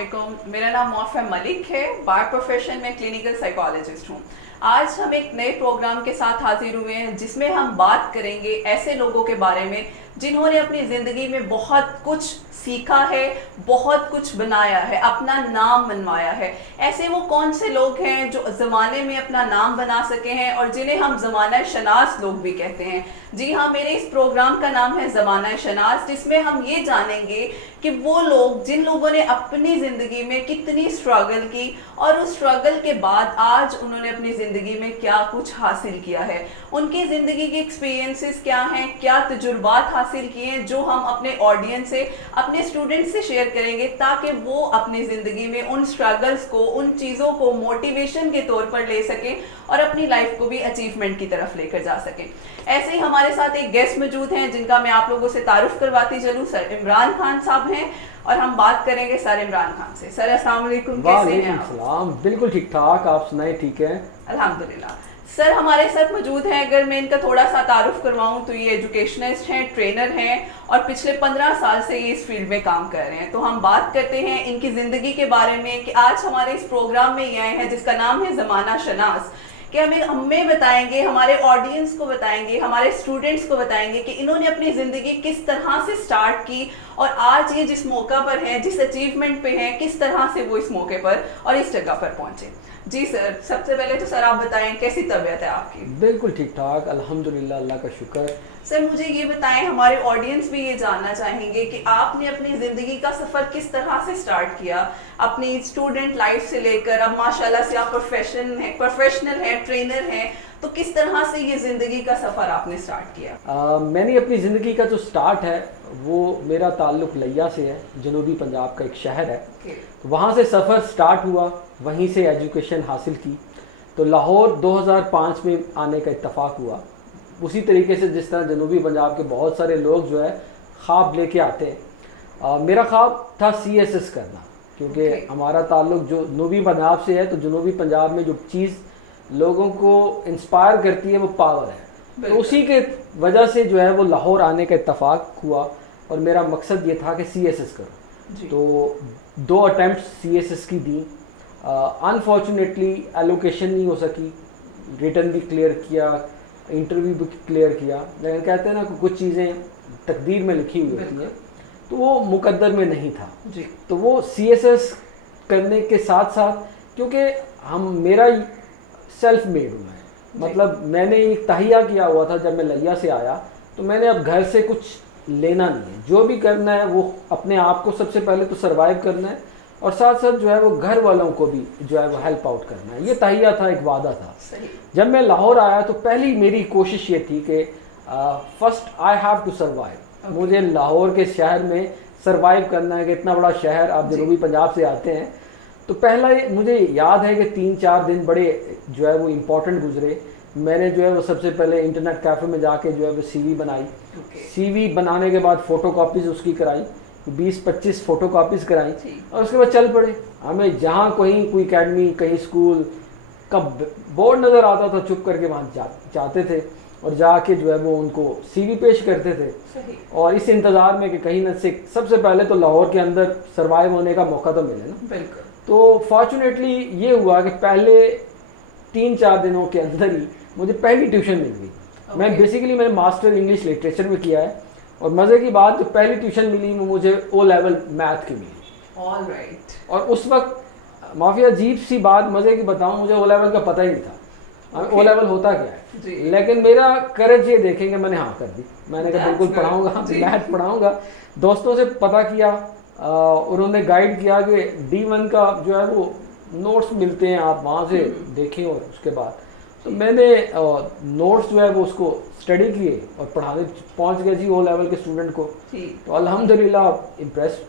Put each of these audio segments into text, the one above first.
अस्सलामुअलैकुम। मेरा नाम मौफा मलिक है। बाय प्रोफेशन में क्लिनिकल साइकोलॉजिस्ट हूँ। आज हम एक नए प्रोग्राम के साथ हाजिर हुए हैं जिसमें हम बात करेंगे ऐसे लोगों के बारे में जिन्होंने अपनी ज़िंदगी में बहुत कुछ सीखा है, बहुत कुछ बनाया है, अपना नाम बनवाया है। ऐसे वो कौन से लोग हैं जो ज़माने में अपना नाम बना सके हैं और जिन्हें हम ज़माना शनास लोग भी कहते हैं। जी हाँ, मेरे इस प्रोग्राम का नाम है ज़माना शनास, जिसमें हम ये जानेंगे कि वो लोग जिन लोगों ने अपनी ज़िंदगी में कितनी स्ट्रगल की और उस स्ट्रगल के बाद आज उन्होंने अपनी ज़िंदगी में क्या कुछ हासिल किया है, उनकी ज़िंदगी के एक्सपीरियंसेस क्या हैं, क्या तजुर्बात हासिल किए हैं, जो हम अपने ऑडियंस से, अपने स्टूडेंट्स से शेयर करेंगे ताकि वो अपनी ज़िंदगी में उन स्ट्रगल्स को, उन चीज़ों को मोटिवेशन के तौर पर ले सकें और अपनी लाइफ को भी अचीवमेंट की तरफ लेकर जा सकें। ऐसे ही हमारे साथ एक गेस्ट मौजूद हैं जिनका मैं आप लोगों से तारुफ करवाती चलूँ। सर इमरान खान साहब हैं और हम बात करेंगे सर इमरान खान से। सर अस्सलाम वालेकुम, कैसे हैं आप? वालेकुम, बिल्कुल ठीक ठाक, आप सुनाए? ठीक है, अल्हम्दुलिल्लाह। सर हमारे साथ मौजूद हैं, अगर मैं इनका थोड़ा सा तारुफ करवाऊं तो ये एजुकेशनिस्ट हैं, ट्रेनर हैं और पिछले 15 साल से ये इस फील्ड में काम कर रहे हैं। तो हम बात करते हैं इनकी ज़िंदगी के बारे में कि आज हमारे इस प्रोग्राम में ये आए हैं जिसका नाम है ज़माना शनास, कि हमें बताएंगे, हमारे ऑडियंस को बताएंगे, हमारे स्टूडेंट्स को बताएंगे कि इन्होंने अपनी ज़िंदगी किस तरह से स्टार्ट की और आज ये जिस मौका पर हैं, जिस अचीवमेंट पे हैं, किस तरह से वो इस मौके पर और इस जगह पर पहुंचे। जी सर, सबसे पहले तो सर आप बताएं कैसी तबीयत है आपकी? बिल्कुल ठीक ठाक, अल्हम्दुलिल्लाह, अल्लाह का शुक्र। सर मुझे ये बताएं, हमारे ऑडियंस भी ये जानना चाहेंगे कि आपने अपनी ज़िंदगी का सफ़र किस तरह से स्टार्ट किया, अपनी स्टूडेंट लाइफ से लेकर अब माशाल्लाह से आप प्रोफेशनल हैं, ट्रेनर हैं, तो किस तरह से ये ज़िंदगी का सफ़र आपने स्टार्ट किया? मैंने अपनी ज़िंदगी का जो स्टार्ट है वो मेरा ताल्लुक़ लिया से है, जनूबी पंजाब का एक शहर है। तो वहाँ से सफ़र स्टार्ट हुआ, वहीं से एजुकेशन हासिल की। तो लाहौर 2005 में आने का इत्तफ़ाक़ हुआ। उसी तरीके से जिस तरह जनूबी पंजाब के बहुत सारे लोग जो है ख्वाब लेके आते हैं, मेरा ख्वाब था CSS करना, क्योंकि हमारा ताल्लुक़ जो जनूबी पंजाब से है। तो जनूबी पंजाब में जो चीज़ लोगों को इंस्पायर करती है वो पावर है। तो उसी के वजह से जो है वो लाहौर आने का इत्तफ़ाक़ हुआ और मेरा मकसद ये था कि CSS करूँ। तो 2 अटैम्प्ट CSS की दी, अनफॉर्चुनेटली एलोकेशन नहीं हो सकी। रिटर्न भी क्लियर किया, इंटरव्यू भी क्लियर किया, लेकिन कहते हैं ना कुछ चीज़ें तकदीर में लिखी हुई होती हैं, तो वो मुकद्दर में नहीं था जी। तो वो CSS करने के साथ साथ, क्योंकि मेरा सेल्फ मेड हुआ है, मतलब मैंने एक तहिया किया हुआ था जब मैं लिया से आया। तो मैंने अब घर से कुछ लेना नहीं है, जो भी करना है वो अपने आप को सबसे पहले तो सरवाइव करना है और साथ साथ जो है वो घर वालों को भी जो है वो हेल्प आउट करना है। ये तहिया था, एक वादा था। जब मैं लाहौर आया तो पहली मेरी कोशिश ये थी कि first I have to survive. मुझे लाहौर के शहर में सर्वाइव करना है कि इतना बड़ा शहर, आप जनूबी पंजाब से आते हैं। तो पहला मुझे याद है कि 3-4 दिन बड़े जो है वो इम्पोर्टेंट गुजरे। मैंने जो है वो सबसे पहले इंटरनेट कैफ़े में जाके जो है वो CV बनाई। CV बनाने के बाद फ़ोटो कॉपीज़ उसकी कराई, 20-25 फ़ोटो कॉपीज़ कराई और उसके बाद चल पड़े। हमें जहाँ कहीं कोई अकेडमी, कहीं स्कूल का बोर्ड नज़र आता था, चुप करके वहाँ जाते थे और जाके जो है वो उनको CV पेश करते थे। और इस इंतज़ार में कि कहीं न से सबसे पहले तो लाहौर के अंदर सर्वाइव होने का मौका तो मिले ना। बिल्कुल। तो फॉर्चुनेटली ये हुआ कि पहले 3-4 दिनों के अंदर ही मुझे पहली ट्यूशन मिल गई। मैं बेसिकली मैंने मास्टर इंग्लिश लिटरेचर में किया है और मज़े की बात, जो पहली ट्यूशन मिली वो मुझे O लेवल मैथ की मिली। ऑलराइट। और उस वक्त माफी अजीब सी बात मज़े की बताऊं, मुझे O लेवल का पता ही नहीं था O लेवल होता क्या है। लेकिन मेरा करेज ये देखेंगे, मैंने हाँ कर दी। मैंने कहा बिल्कुल पढ़ाऊँगा, मैथ पढ़ाऊँगा। दोस्तों से पता किया, उन्होंने गाइड किया कि D1 का जो है वो नोट्स मिलते हैं, आप वहाँ से देखें। और उसके बाद तो मैंने नोट्स जो है वो उसको स्टडी किए और पढ़ाने पहुँच गए जी O लेवल के स्टूडेंट को। तो अल्हम्दुलिल्लाह इम्प्रेस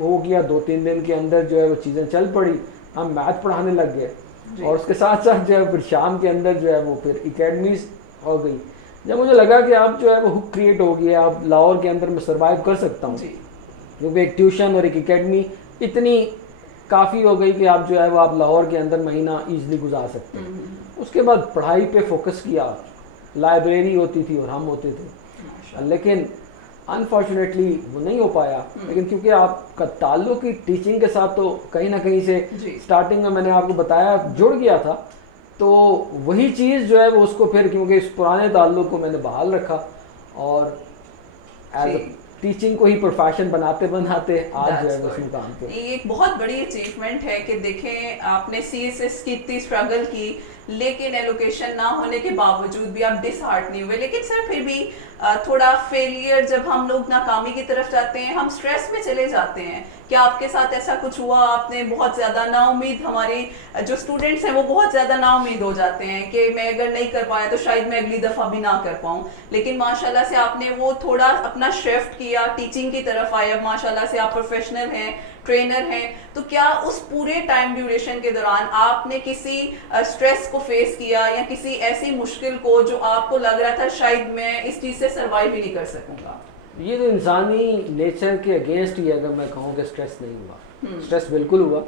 हो गया। 2-3 दिन के अंदर जो है वो चीज़ें चल पड़ी, हम मैथ पढ़ाने लग गए और उसके साथ साथ जो है फिर शाम के अंदर जो है वो फिर एकेडमीज हो गई। जब मुझे लगा कि आप जो है वो हुक क्रिएट हो गया, आप लाहौर के अंदर मैं सर्वाइव कर सकता हूँ, क्योंकि एक ट्यूशन और एक एकेडमी इतनी काफ़ी हो गई कि आप जो है वो आप लाहौर के अंदर महीना ईजिली गुजार सकते हैं। उसके बाद पढ़ाई पे फोकस किया। लाइब्रेरी होती थी और हम होते थे, लेकिन अनफॉर्चुनेटली वो नहीं हो पाया, लेकिन क्योंकि आपका ताल्लुक ही टीचिंग के साथ तो कहीं ना कहीं से स्टार्टिंग में मैंने आपको बताया जुड़ गया था, तो वही चीज़ जो है वो उसको फिर क्योंकि इस पुराने ताल्लुक को मैंने बहाल रखा और एज टीचिंग को ही प्रोफेशन बनाते बनाते आज जो है उस मुकाम पे। ये एक बहुत बड़ी अचीवमेंट है कि देखें आपने सीएसएस की इतनी स्ट्रगल की, लेकिन एलोकेशन ना होने के बावजूद भी आप डिसहार्ट नहीं हुए। लेकिन सर फिर भी थोड़ा फेलियर, जब हम लोग नाकामी की तरफ जाते हैं हम स्ट्रेस में चले जाते हैं। क्या आपके साथ ऐसा कुछ हुआ? आपने बहुत ज़्यादा नाउम्मीद, हमारी जो स्टूडेंट्स हैं वो बहुत ज़्यादा नाउम्मीद हो जाते हैं कि मैं अगर नहीं कर पाया तो शायद मैं अगली दफ़ा भी ना कर पाऊँ, लेकिन माशाल्लाह से आपने वो थोड़ा अपना शिफ्ट किया, टीचिंग की तरफ आए, अब माशाल्लाह से आप प्रोफेशनल हैं, ट्रेनर हैं। तो क्या उस पूरे टाइम ड्यूरेशन के दौरान आपने किसी स्ट्रेस को फेस किया या किसी ऐसी मुश्किल को जो आपको लग रहा था शायद मैं इस चीज़ से सर्वाइव ही नहीं कर सकूंगा? ये तो इंसानी नेचर के अगेंस्ट ही है अगर मैं कहूँ कि स्ट्रेस नहीं हुआ। स्ट्रेस बिल्कुल हुआ,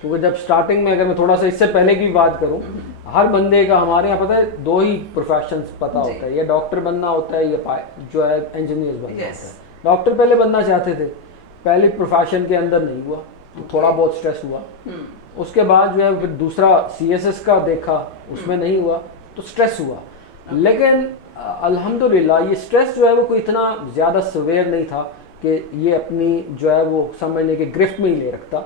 क्योंकि जब स्टार्टिंग में, अगर मैं थोड़ा सा इससे पहले की बात करूँ, हर बंदे का हमारे यहाँ पता है दो ही प्रोफेशन पता होता है, या डॉक्टर बनना होता है या जो है इंजीनियर बनना होता है। डॉक्टर पहले बनना चाहते थे, पहले प्रोफेशन के अंदर नहीं हुआ तो थोड़ा बहुत स्ट्रेस हुआ। उसके बाद जो है फिर दूसरा सीएसएस का देखा, उसमें नहीं हुआ तो स्ट्रेस हुआ। लेकिन अल्हम्दुलिल्लाह ये स्ट्रेस जो है वो कोई इतना ज़्यादा सवेयर नहीं था कि ये अपनी जो है वो समझने के गिरफ्त में ही ले रखता।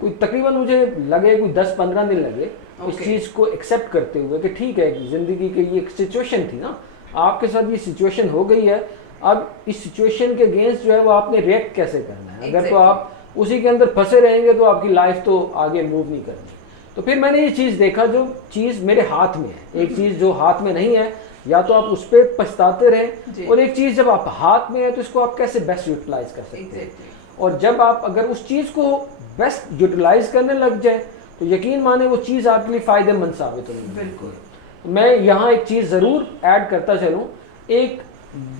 कोई तकरीबन मुझे लगे कोई 10-15 दिन लगे इस चीज़ को एक्सेप्ट करते हुए कि ठीक है ज़िंदगी की ये एक सिचुएशन थी ना, आपके साथ ये सिचुएशन हो गई है, अब इस सिचुएशन के अगेंस्ट जो है वो आपने रिएक्ट कैसे करना है। अगर तो आप उसी के अंदर फंसे रहेंगे तो आपकी लाइफ तो आगे मूव नहीं करनी। तो फिर मैंने ये चीज़ देखा, जो चीज़ मेरे हाथ में है, एक चीज़ जो हाथ में नहीं है या तो आप उस पर पछताते रहें, और एक चीज़ जब आप हाथ में है तो इसको आप कैसे बेस्ट यूटिलाइज कर सकते हैं। और जब आप अगर उस चीज़ को बेस्ट यूटिलाइज करने लग जाए तो यकीन माने वो चीज़ आपके लिए फ़ायदेमंद साबित होगी। बिल्कुल। मैं यहाँ एक चीज़ ज़रूर ऐड करता चलूँ, एक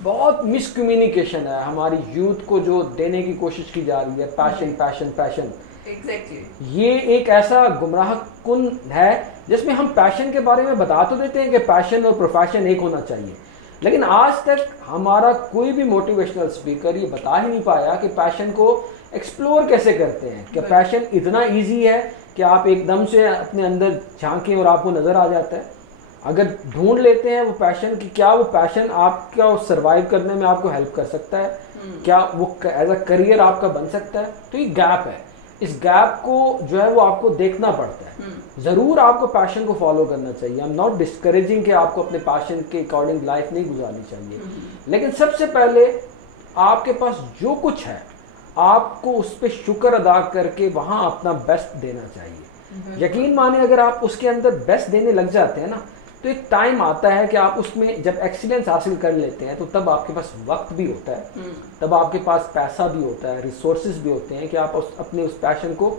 बहुत मिसकम्युनिकेशन है हमारी यूथ को जो देने की कोशिश की जा रही है, पैशन पैशन पैशन। एग्जैक्टली। ये एक ऐसा गुमराह कुन है जिसमें हम पैशन के बारे में बता तो देते हैं कि पैशन और प्रोफेशन एक होना चाहिए, लेकिन आज तक हमारा कोई भी मोटिवेशनल स्पीकर ये बता ही नहीं पाया कि पैशन को एक्सप्लोर कैसे करते हैं। कि पैशन इतना इजी है कि आप एकदम से अपने अंदर झांकें और आपको नज़र आ जाता है। अगर ढूंढ लेते हैं वो पैशन कि क्या वो पैशन आपका सर्वाइव करने में आपको हेल्प कर सकता है, क्या वो एज अ करियर आपका बन सकता है, तो ये गैप है। इस गैप को जो है वो आपको देखना पड़ता है। ज़रूर आपको पैशन को फॉलो करना चाहिए, आई एम नॉट डिस्करेजिंग कि आपको अपने पैशन के अकॉर्डिंग लाइफ नहीं गुजारनी चाहिए, लेकिन सबसे पहले आपके पास जो कुछ है आपको उस पर शुक्र अदा करके वहाँ अपना बेस्ट देना चाहिए। यकीन माने अगर आप उसके अंदर बेस्ट देने लग जाते हैं ना, तो एक टाइम आता है कि आप उसमें जब एक्सीलेंस हासिल कर लेते हैं तो तब आपके पास वक्त भी होता है, तब आपके पास पैसा भी होता है, रिसोर्सेज भी होते हैं कि आप अपने उस पैशन को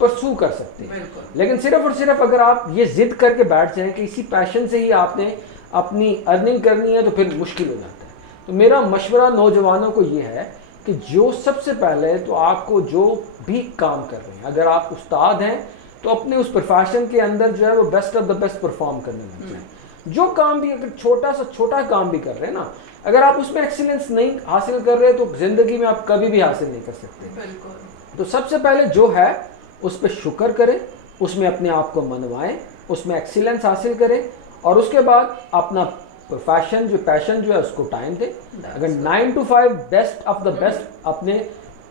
परसू कर सकते हैं। लेकिन सिर्फ और सिर्फ अगर आप ये जिद करके बैठ जाएं कि इसी पैशन से ही आपने अपनी अर्निंग करनी है तो फिर मुश्किल हो जाता है। तो मेरा मशवरा नौजवानों को ये है कि जो सबसे पहले तो आपको जो भी काम कर रहे हैं, अगर आप उस्ताद हैं तो अपने उस प्रोफेशन के अंदर जो है वो best of the best perform करने लग जाए। जो काम भी, अगर छोटा सा छोटा काम भी कर रहे हैं ना, अगर आप उसमें एक्सीलेंस नहीं हासिल कर रहे तो ज़िंदगी में आप कभी भी हासिल नहीं कर सकते। तो सबसे पहले जो है उस पर शुक्र करें, उसमें अपने आप को मनवाएं, उसमें एक्सीलेंस हासिल करें, और उसके बाद अपना प्रोफेशन जो पैशन जो है उसको टाइम दें। अगर 9 to 5 best of the best अपने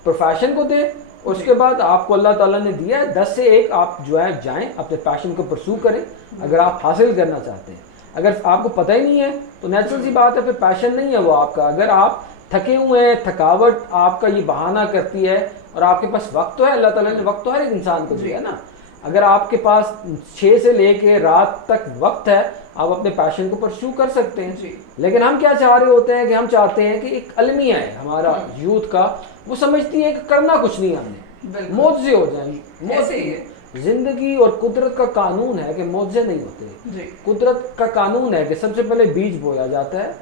प्रोफेशन को दें, उसके बाद आपको अल्लाह ताला ने दिया है 10 से 1 आप जो है जाएं अपने पैशन को परसू करें अगर आप हासिल करना चाहते हैं। अगर आपको पता ही नहीं है तो नेचुरल सी बात है फिर पैशन नहीं है वो आपका। अगर आप थके हुए हैं, थकावट आपका ये बहाना करती है, और आपके पास वक्त तो है, अल्लाह ताला ने वक्त तो हर एक इंसान को दिया है ना। अगर आपके पास 6 से लेके रात तक वक्त है, आप अपने पैशन को परस्यू कर सकते हैं। लेकिन हम क्या चाह रहे होते हैं कि हम चाहते हैं कि एक अलमिया है हमारा यूथ का, वो समझती है कि करना कुछ नहीं, हमने मौजे हो जाएंगे। जिंदगी और कुदरत का कानून है कि मौजे नहीं होते। कुदरत का कानून है कि सबसे पहले बीज बोया जाता है,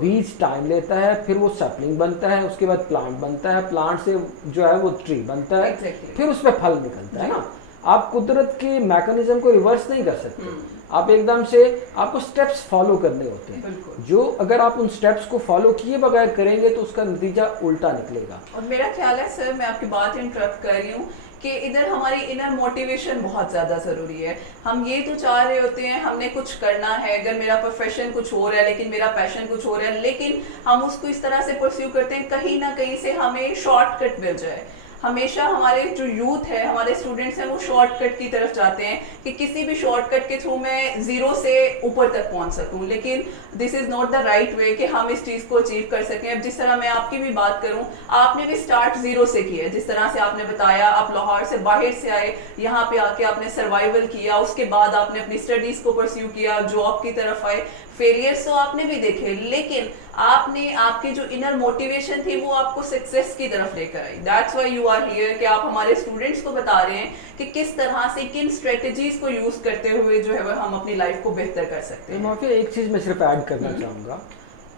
बीज टाइम लेता है, फिर वो सैपलिंग बनता है, उसके बाद प्लांट बनता है, प्लांट से जो है वो ट्री बनता है, फिर उस पर फल निकलता है ना। आप कुदरत के मैकेनिज्म को रिवर्स नहीं कर सकते। आप एकदम से आपको स्टेप्स फॉलो करने होते हैं, बिल्कुल। जो अगर आप उन स्टेप्स को फॉलो किए बगैर करेंगे तो उसका नतीजा उल्टा निकलेगा। और मेरा ख्याल है सर, मैं आपकी बात इंटरप्ट कर रही हूँ कि इधर हमारी इनर मोटिवेशन बहुत ज़्यादा ज़रूरी है। हम ये तो चाह रहे होते हैं हमने कुछ करना है, अगर मेरा प्रोफेशन कुछ हो रहा है लेकिन मेरा पैशन कुछ हो रहा है, लेकिन हम उसको इस तरह से परस्यू करते हैं कहीं ना कहीं से हमें शॉर्टकट मिल जाए। हमेशा हमारे जो यूथ है, हमारे स्टूडेंट्स हैं, वो शॉर्टकट की तरफ जाते हैं कि किसी भी शॉर्टकट के थ्रू मैं जीरो से ऊपर तक पहुंच सकूं, लेकिन this is not the right way कि हम इस चीज़ को अचीव कर सकें। अब जिस तरह मैं आपकी भी बात करूं, आपने भी स्टार्ट जीरो से किया है, जिस तरह से आपने बताया आप लाहौर से बाहर से आए, यहाँ पे आके आपने सर्वाइवल किया, उसके बाद आपने अपनी स्टडीज को परस्यू किया, जॉब की तरफ आए, फेलियर्स तो आपने भी देखे, लेकिन आपने आपकी जो इनर मोटिवेशन थी वो आपको सक्सेस की तरफ लेकर आई। That's why you are here कि आप हमारे स्टूडेंट्स को बता रहे हैं कि किस तरह से किन स्ट्रेटजीज को यूज करते हुए जो है वह हम अपनी लाइफ को बेहतर कर सकते हैं। माफिया, एक चीज़ मैं सिर्फ ऐड करना चाहूँगा,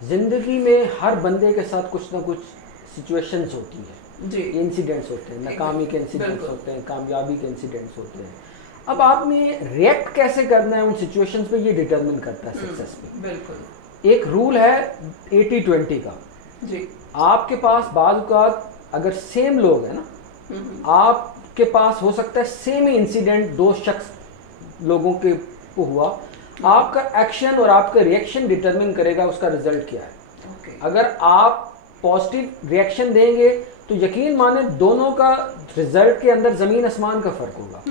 ज़िंदगी में हर बंदे के साथ कुछ ना कुछ सिचुएशंस होती हैं जी, इंसिडेंट्स होते हैं, नाकामी के इंसिडेंट्स होते हैं, कामयाबी के इंसिडेंट्स होते हैं। अब आपने रिएक्ट कैसे करना है उन सिचुएशंस पे, ये डिटरमिन करता है सक्सेस पे। बिल्कुल। एक रूल है 80-20 का जी, आपके पास बाज़ औक़ात अगर सेम लोग हैं ना, आपके पास हो सकता है सेम ही इंसिडेंट दो शख्स लोगों के को हुआ, आपका एक्शन और आपका रिएक्शन डिटरमिन करेगा उसका रिजल्ट क्या है। ओके, अगर आप पॉजिटिव रिएक्शन देंगे तो यकीन माने दोनों का रिजल्ट के अंदर ज़मीन आसमान का फ़र्क होगा।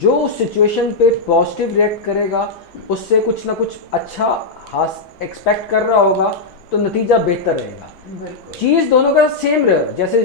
जो उस सिचुएशन पे पॉजिटिव रिएक्ट करेगा उससे कुछ ना कुछ अच्छा एक्सपेक्ट कर रहा होगा तो नतीजा बेहतर रहेगा। बिल्कुल। चीज़ दोनों का सेम रहे, जैसे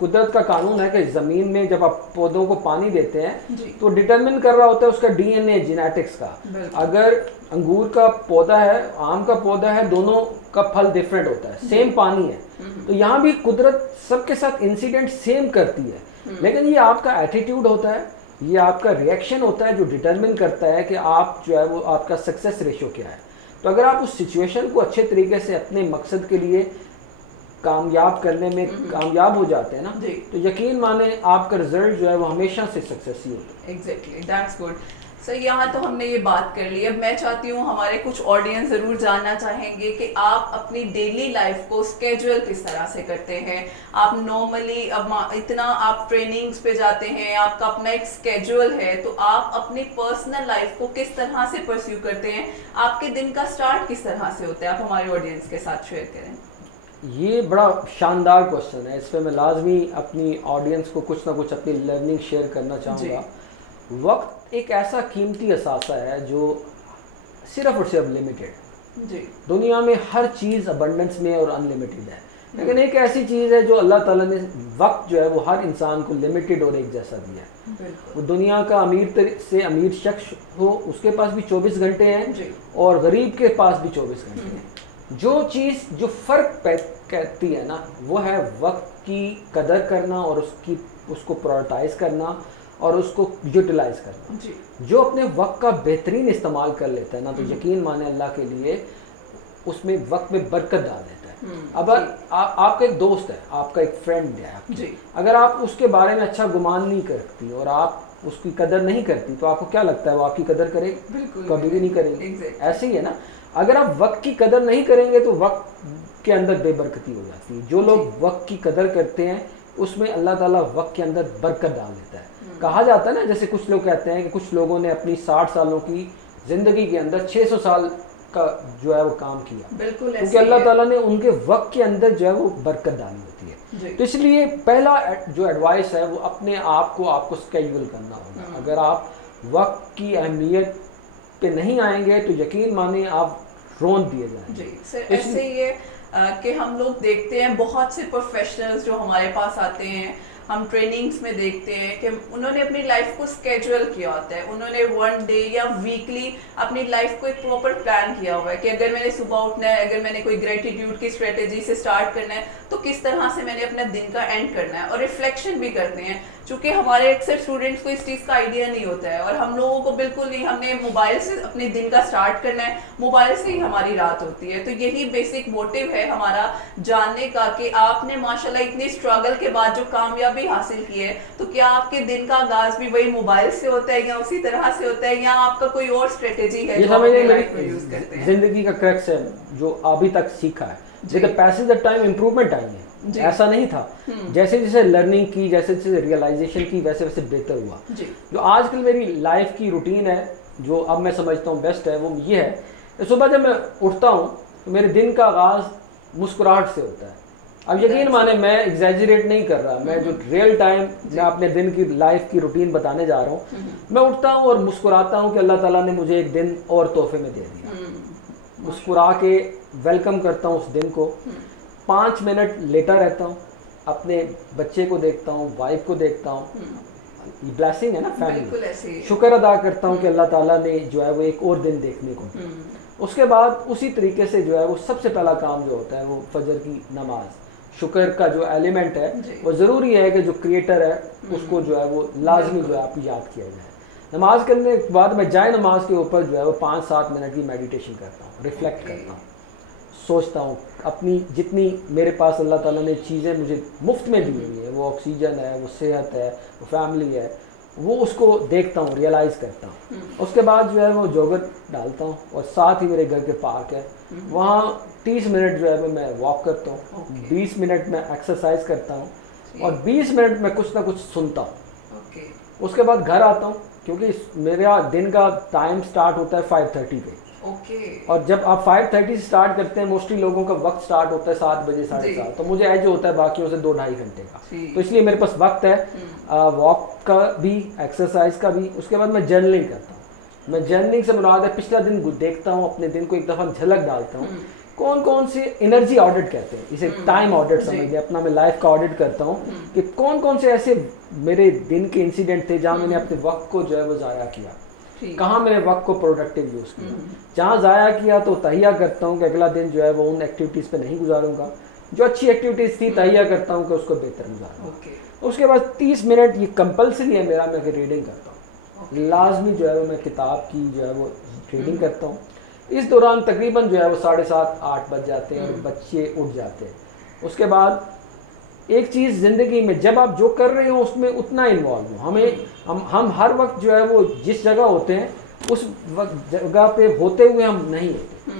कुदरत का कानून है कि ज़मीन में जब आप पौधों को पानी देते हैं जी, तो डिटरमिन कर रहा होता है उसका डीएनए, जेनेटिक्स का। बिल्कुल। अगर अंगूर का पौधा है, आम का पौधा है, दोनों का फल डिफरेंट होता है, सेम पानी है। तो यहाँ भी कुदरत सबके साथ इंसिडेंट सेम करती है, लेकिन ये आपका एटीट्यूड होता है, ये आपका रिएक्शन होता है जो डिटरमिन करता है कि आप जो है वो आपका सक्सेस रेशो क्या है। तो अगर आप उस सिचुएशन को अच्छे तरीके से अपने मकसद के लिए कामयाब करने में कामयाब हो जाते हैं ना, जी, तो यकीन माने आपका रिजल्ट जो है वो हमेशा से सक्सेस ही होता है। Exactly, that's good. सर, यहाँ तो हमने ये बात कर ली। अब मैं चाहती हूँ हमारे कुछ ऑडियंस ज़रूर जानना चाहेंगे कि आप अपनी डेली लाइफ को स्केड्यूल किस तरह से करते हैं। आप नॉर्मली अब इतना आप ट्रेनिंग्स पे जाते हैं, आपका अपना एक स्केड्यूल है, तो आप अपनी पर्सनल लाइफ को किस तरह से परस्यू करते हैं, आपके दिन का स्टार्ट किस तरह से होता है, आप हमारे ऑडियंस के साथ शेयर करें। ये बड़ा शानदार क्वेश्चन है, इस पर मैं लाजमी अपनी ऑडियंस को कुछ ना कुछ अपनी लर्निंग शेयर करना चाहूँगा। वक्त एक ऐसा कीमती असासा है जो सिर्फ और सिर्फ लिमिटेड। जी, दुनिया में हर चीज़ अबंडेंस में और अनलिमिटेड है, लेकिन एक ऐसी चीज़ है जो अल्लाह ताला ने वक्त जो है वो हर इंसान को लिमिटेड और एक जैसा दिया है। बिल्कुल। वो दुनिया का अमीर से अमीर शख्स हो उसके पास भी 24 घंटे हैं जी, और गरीब के पास भी 24 घंटे हैं। जो चीज़ जो फ़र्क कहती है ना, वो है वक्त की कदर करना और उसको प्रायोरिटाइज करना और उसको यूटिलाइज करना। जी, जो अपने वक्त का बेहतरीन इस्तेमाल कर लेता है ना, तो यकीन माने अल्लाह के लिए उसमें वक्त में बरकत डाल देता है। अब आपका एक दोस्त है, आपका एक फ्रेंड है आपकी, जी, अगर आप उसके बारे में अच्छा गुमान नहीं करती और आप उसकी कदर नहीं करती तो आपको क्या लगता है वो आपकी कदर करेगी? बिल्कुल, कभी भी नहीं करेगी। Exactly. ऐसे ही है ना, अगर आप वक्त की कदर नहीं करेंगे तो वक्त के अंदर बेबरकती हो जाती है। जो लोग वक्त की कदर करते हैं उसमें अल्लाह ताला वक्त के अंदर बरकत डाल देता है। कहा जाता है ना, जैसे कुछ लोग कहते हैं कि कुछ लोगों ने अपनी 60 सालों की ज़िंदगी के अंदर 600 साल का जो है वो काम किया, बिल्कुल, क्योंकि अल्लाह ताला ने उनके वक्त के अंदर जो है वो बरकत डाली होती है। तो इसलिए पहला जो एडवाइस है वो अपने आप को आपको स्केड्यूल करना होगा। अगर आप वक्त की अहमियत पे नहीं आएंगे तो यकीन माने आप रोन दिए जाएंगे। जी सर, ऐसे ही है कि हम लोग देखते हैं बहुत से प्रोफेशनल्स जो हमारे पास आते हैं, हम ट्रेनिंग्स में देखते हैं कि उन्होंने अपनी लाइफ को स्केड्यूल किया होता है, उन्होंने वन डे या वीकली अपनी लाइफ को एक प्रॉपर प्लान किया हुआ है कि अगर मैंने सुबह उठना है, अगर मैंने कोई ग्रेटिट्यूड की स्ट्रेटेजी से स्टार्ट करना है तो किस तरह से मैंने अपना दिन का एंड करना है, और रिफ्लेक्शन भी करते हैं। चूंकि हमारे अक्सर स्टूडेंट्स को इस चीज़ का आइडिया नहीं होता है, और हम लोगों को बिल्कुल नहीं, हमने मोबाइल से अपने दिन का स्टार्ट करना है, मोबाइल से ही हमारी रात होती है। तो यही बेसिक मोटिव है हमारा जानने का कि आपने माशाल्लाह इतनी स्ट्रगल के बाद जो कामयाबी हासिल की है, तो क्या आपके दिन का आगाज भी वही मोबाइल से होता है या उसी तरह से होता है, या आपका कोई और स्ट्रेटेजी है ये जो समझ अपने नहीं, लाइफ में यूज करते मेरी हैं? जिंदगी का क्रक्स है जो अभी तक सीखा है। जी। With the passage of time improvement आई जी। है, ऐसा नहीं था। जैसे जैसे लर्निंग की, जैसे जैसे रियलाइजेशन की, वैसे वैसे बेहतर हुआ। जी। जो आजकल मेरी लाइफ की रूटीन है, जो अब मैं समझता हूँ बेस्ट है, वो ये है कि सुबह जब मैं उठता हूँ तो मेरे दिन का आगाज़ मुस्कुराहट से होता है। अब यकीन माने, मैं एग्जैजरेट नहीं कर रहा, मैं जो रियल टाइम मैं अपने दिन की लाइफ की रूटीन बताने जा रहा हूँ। मैं उठता हूँ और मुस्कुराता हूँ कि अल्लाह ताला ने मुझे एक दिन और तोहफे में दे दिया। मुस्कुरा के वेलकम करता हूँ उस दिन को। 5 मिनट लेटा रहता हूँ, अपने बच्चे को देखता हूँ, वाइफ को देखता हूँ। ये ब्लेसिंग है ना बिल्कुल ऐसे फैमिली। ही। शुक्र अदा करता हूँ कि अल्लाह ताला ने जो है वो एक और दिन देखने को दिया। उसके बाद उसी तरीके से जो है वो सबसे पहला काम जो होता है वो फजर की नमाज। शुक्र का जो एलिमेंट है वो ज़रूरी है कि जो क्रिएटर है उसको जो है वो लाजमी जो है आप याद किया जाए। नमाज करने के बाद मैं जाए नमाज के ऊपर जो है वो 5-7 मिनट की मेडिटेशन करता हूँ, रिफ्लेक्ट करता हूँ, सोचता हूँ अपनी जितनी मेरे पास अल्लाह ताला ने चीज़ें मुझे मुफ्त में दी हुई है, वो ऑक्सीजन है, वो सेहत है, वो फैमिली है, वो उसको देखता हूँ, रियलाइज़ करता हूँ। उसके बाद जो है वो जॉगर डालता हूँ और साथ ही मेरे घर के पार्क है, वहाँ 30 मिनट जो है मैं वॉक करता हूँ, 20 मिनट में एक्सरसाइज करता हूँ और 20 मिनट में कुछ ना कुछ सुनता हूँ। उसके बाद घर आता हूँ, क्योंकि मेरा दिन का टाइम स्टार्ट होता है 5:30 पे। और जब आप 5:30 से स्टार्ट करते हैं, मोस्टली लोगों का वक्त स्टार्ट होता है 7 बजे 7:30, तो मुझे एज होता है बाकियों से 2-2.5 घंटे का, तो इसलिए मेरे पास वक्त है वॉक का भी, एक्सरसाइज का भी। उसके बाद मैं जर्नलिंग करता हूँ। मैं जर्नलिंग से मुराद है पिछला दिन देखता हूँ, अपने दिन को एक दफ़ा झलक डालता हूँ, कौन कौन से एनर्जी ऑडिट कहते हैं इसे, टाइम ऑडिट समझिए, अपना मैं लाइफ का ऑडिट करता हूँ कि कौन कौन से ऐसे मेरे दिन के इंसिडेंट थे जहाँ मैंने अपने वक्त को जो है वो ज़ाया किया, कहाँ मैंने वक्त को प्रोडक्टिव यूज़ किया। जहाँ ज़ाया किया तो तहिया करता हूँ कि अगला दिन जो है वो उन एक्टिविटीज़ पे नहीं गुजारूंगा, जो अच्छी एक्टिविटीज़ थी तहिया करता हूँ कि उसको बेहतर गुजारूंगा। उसके बाद 30 मिनट ये कंपल्सरी है मेरा, मैं रीडिंग करता हूँ, लाजमी जो है वो मैं किताब की जो है वो रीडिंग करता हूँ। इस दौरान तकरीबन जो है वो 7:30-8 बज जाते हैं और बच्चे उठ जाते हैं। उसके बाद एक चीज़ ज़िंदगी में जब आप जो कर रहे हो उसमें उतना इन्वॉल्व हो, हम हर वक्त जो है वो जिस जगह होते हैं उस वक्त जगह पे होते हुए हम नहीं होते।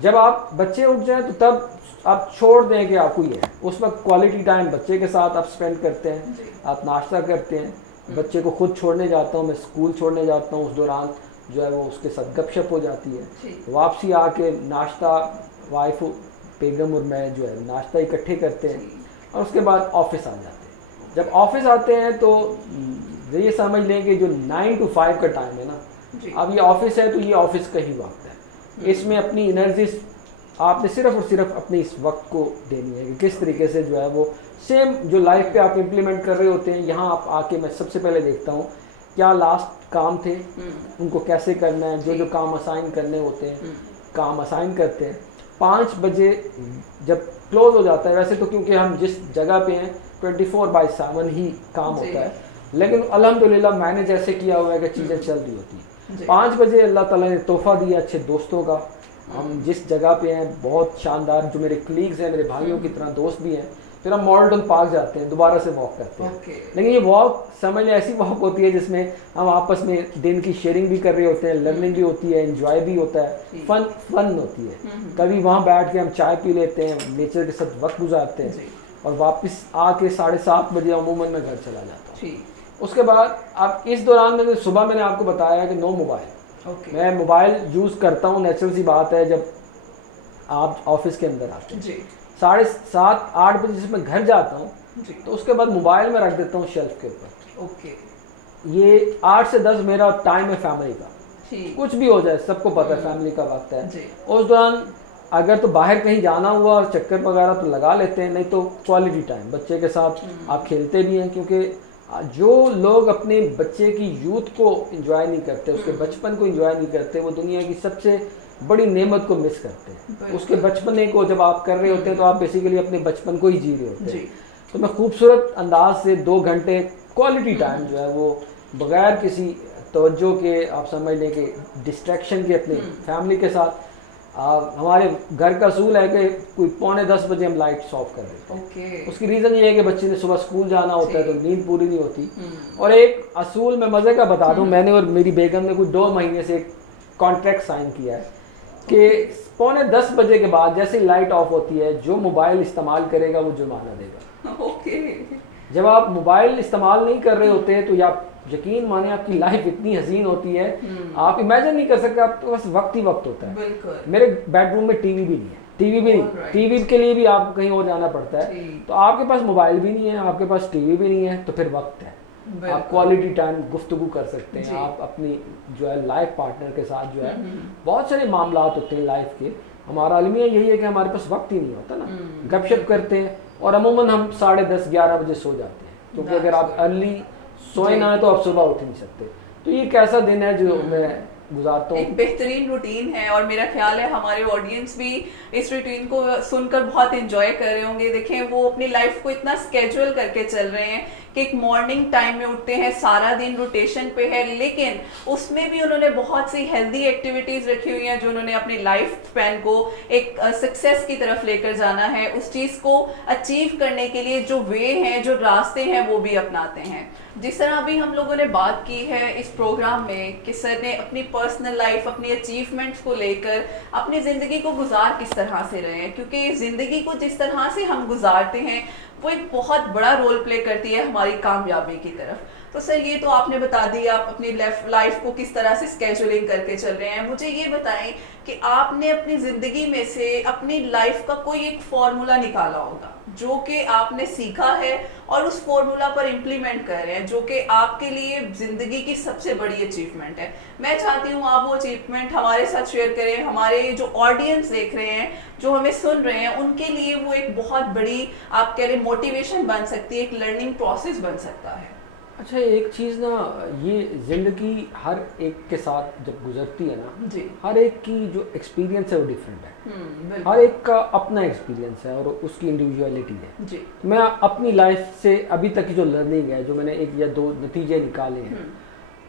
जब आप बच्चे उठ जाएं तो तब आप छोड़ दें कि आपको ये है, उस वक्त क्वालिटी टाइम बच्चे के साथ आप स्पेंड करते हैं, आप नाश्ता करते हैं, बच्चे को खुद छोड़ने जाता हूँ, मैं स्कूल छोड़ने जाता हूँ, उस दौरान जो है वो उसके साथ गपशप हो जाती है। वापसी आके नाश्ता वाइफ बेगम और मैं जो है नाश्ता इकट्ठे करते हैं और उसके बाद ऑफिस आ जाते हैं। जब ऑफिस आते हैं तो ये समझ लें कि जो 9 to 5 का टाइम है ना, अब ये ऑफिस है तो ये ऑफिस का ही वक्त है। इसमें अपनी एनर्जी आपने सिर्फ और सिर्फ अपने इस वक्त को देनी है कि किस तरीके से जो है वो सेम जो लाइफ पे आप इम्प्लीमेंट कर रहे होते हैं, यहाँ आप आके मैं सबसे पहले देखता हूँ क्या लास्ट काम थे, उनको कैसे करना है, जो जो काम असाइन करने होते हैं काम असाइन करते हैं। 5 बजे जब क्लोज हो जाता है, वैसे तो क्योंकि हम जिस जगह पे हैं 24/7 ही काम होता है, लेकिन अल्हम्दुलिल्लाह मैंने जैसे किया हुआ है कि चीज़ें चल रही होती हैं। 5 बजे अल्लाह ताला ने तोहफ़ा दिया अच्छे दोस्तों का, हम जिस जगह पे हैं बहुत शानदार, जो मेरे कलीग्स हैं, मेरे भाइयों की तरह दोस्त भी हैं, फिर हम मॉडल टाउन पार्क जाते हैं, दोबारा से वॉक करते हैं। लेकिन ये वॉक समझ लें ऐसी वॉक होती है जिसमें हम आपस में दिन की शेयरिंग भी कर रहे होते हैं, लर्निंग भी होती है, एंजॉय भी होता है, फन होती है। कभी वहाँ बैठ के हम चाय पी लेते हैं, नेचर के साथ वक्त गुजारते हैं और वापस आके 7:30 बजे अमूमन मैं घर चला जाता हूँ। उसके बाद अब इस दौरान में सुबह मैंने आपको बताया कि नो मोबाइल। मैं मोबाइल यूज़ करता हूँ, नेचुरल सी बात है, जब आप ऑफिस के अंदर आते हैं 7:30-8 बजे से मैं घर जाता हूँ तो उसके बाद मोबाइल में रख देता हूँ शेल्फ के ऊपर। ये 8 से 10 मेरा टाइम है फैमिली का, कुछ भी हो जाए सबको पता है फैमिली का वक्त है। उस दौरान अगर तो बाहर कहीं जाना हुआ और चक्कर वगैरह तो लगा लेते हैं, नहीं तो क्वालिटी टाइम बच्चे के साथ आप खेलते भी हैं, क्योंकि जो लोग अपने बच्चे की यूथ को एंजॉय नहीं करते, उसके बचपन को एंजॉय नहीं करते, वो दुनिया की सबसे बड़ी नेमत को मिस करते हैं। उसके बचपने को जब आप कर रहे होते हैं तो आप बेसिकली अपने बचपन को ही जी रहे होते हैं। तो मैं खूबसूरत अंदाज से 2 घंटे क्वालिटी टाइम जो है वो बगैर किसी तवज्जो के, आप समझ लें कि डिस्ट्रैक्शन के, अपने फैमिली के साथ। हमारे घर का असूल है कि कोई 9:45 हम लाइट्स ऑफ कर देते हैं। उसकी रीज़न ये है कि बच्चे ने सुबह स्कूल जाना होता है तो नींद पूरी नहीं होती। और एक असूल मैं मज़े का बता दूं, मैंने और मेरी बेगम ने कोई 2 महीने से एक कॉन्ट्रैक्ट साइन किया है कि 9:45 के बाद जैसे लाइट ऑफ होती है, जो मोबाइल इस्तेमाल करेगा वो जुर्माना देगा। जब आप मोबाइल इस्तेमाल नहीं कर रहे होते हैं तो या यकीन माने आपकी लाइफ इतनी हसीन होती है, आप इमेजिन नहीं कर सकते, आपके पास वक्त ही वक्त होता है। मेरे बेडरूम में टीवी भी नहीं है, टीवी के लिए भी आपको कहीं और जाना पड़ता है। तो आपके पास मोबाइल भी नहीं है, आपके पास टीवी भी नहीं है, तो फिर वक्त है, आप क्वालिटी टाइम गुफ्तगू कर सकते हैं। आप अपनी जो है लाइफ पार्टनर के साथ जो है बहुत सारे मामला होते हैं लाइफ के। हमारा अलमिया यही है कि हमारे पास वक्त ही नहीं होता ना, गपशप करते हैं और अमूमन हम 10:30-11 बजे सो जाते हैं, क्योंकि अगर आप अर्ली सोए ना है तो आप सुबह उठ नहीं सकते। तो ये एक ऐसा दिन है जो मैं गुजारता हूँ। एक बेहतरीन रूटीन है और मेरा ख्याल है हमारे ऑडियंस भी इस रूटीन को सुनकर बहुत एंजॉय कर रहे होंगे। देखें, वो अपनी लाइफ को इतना स्केड्यूल करके चल रहे हैं कि एक मॉर्निंग टाइम में उठते हैं, सारा दिन रोटेशन पे है, लेकिन उसमें भी उन्होंने बहुत सी हेल्दी एक्टिविटीज रखी हुई हैं जो उन्होंने अपनी लाइफ स्पैन को एक सक्सेस की तरफ लेकर जाना है। उस चीज़ को अचीव करने के लिए जो वे हैं, जो रास्ते हैं, वो भी अपनाते हैं। जिस तरह अभी हम लोगों ने बात की है इस प्रोग्राम में कि सर ने अपनी पर्सनल लाइफ, अपनी अचीवमेंट्स को लेकर अपनी ज़िंदगी को गुजार किस तरह से रहे हैं, क्योंकि ज़िंदगी को जिस तरह से हम गुजारते हैं वो एक बहुत बड़ा रोल प्ले करती है हमारी कामयाबी की तरफ। तो सर ये तो आपने बता दी आप अपनी लाइफ को किस तरह से स्केड्यूलिंग करके चल रहे हैं। मुझे ये बताएं कि आपने अपनी ज़िंदगी में से अपनी लाइफ का कोई एक फॉर्मूला निकाला होगा जो कि आपने सीखा है और उस फॉर्मूला पर इम्प्लीमेंट कर रहे हैं, जो कि आपके लिए ज़िंदगी की सबसे बड़ी अचीवमेंट है। मैं चाहती हूँ आप वो अचीवमेंट हमारे साथ शेयर करें। हमारे जो ऑडियंस देख रहे हैं, जो हमें सुन रहे हैं, उनके लिए वो एक बहुत बड़ी, आप कह रहे मोटिवेशन बन सकती है, एक लर्निंग प्रोसेस बन सकता है। अच्छा, एक चीज़ ना, ये ज़िंदगी हर एक के साथ जब गुजरती है ना जी, हर एक की जो एक्सपीरियंस है वो डिफरेंट है। हर एक का अपना एक्सपीरियंस है और उसकी इंडिविजुअलिटी है जी। मैं अपनी लाइफ से अभी तक की जो लर्निंग है, जो मैंने 1 या 2 नतीजे निकाले हैं,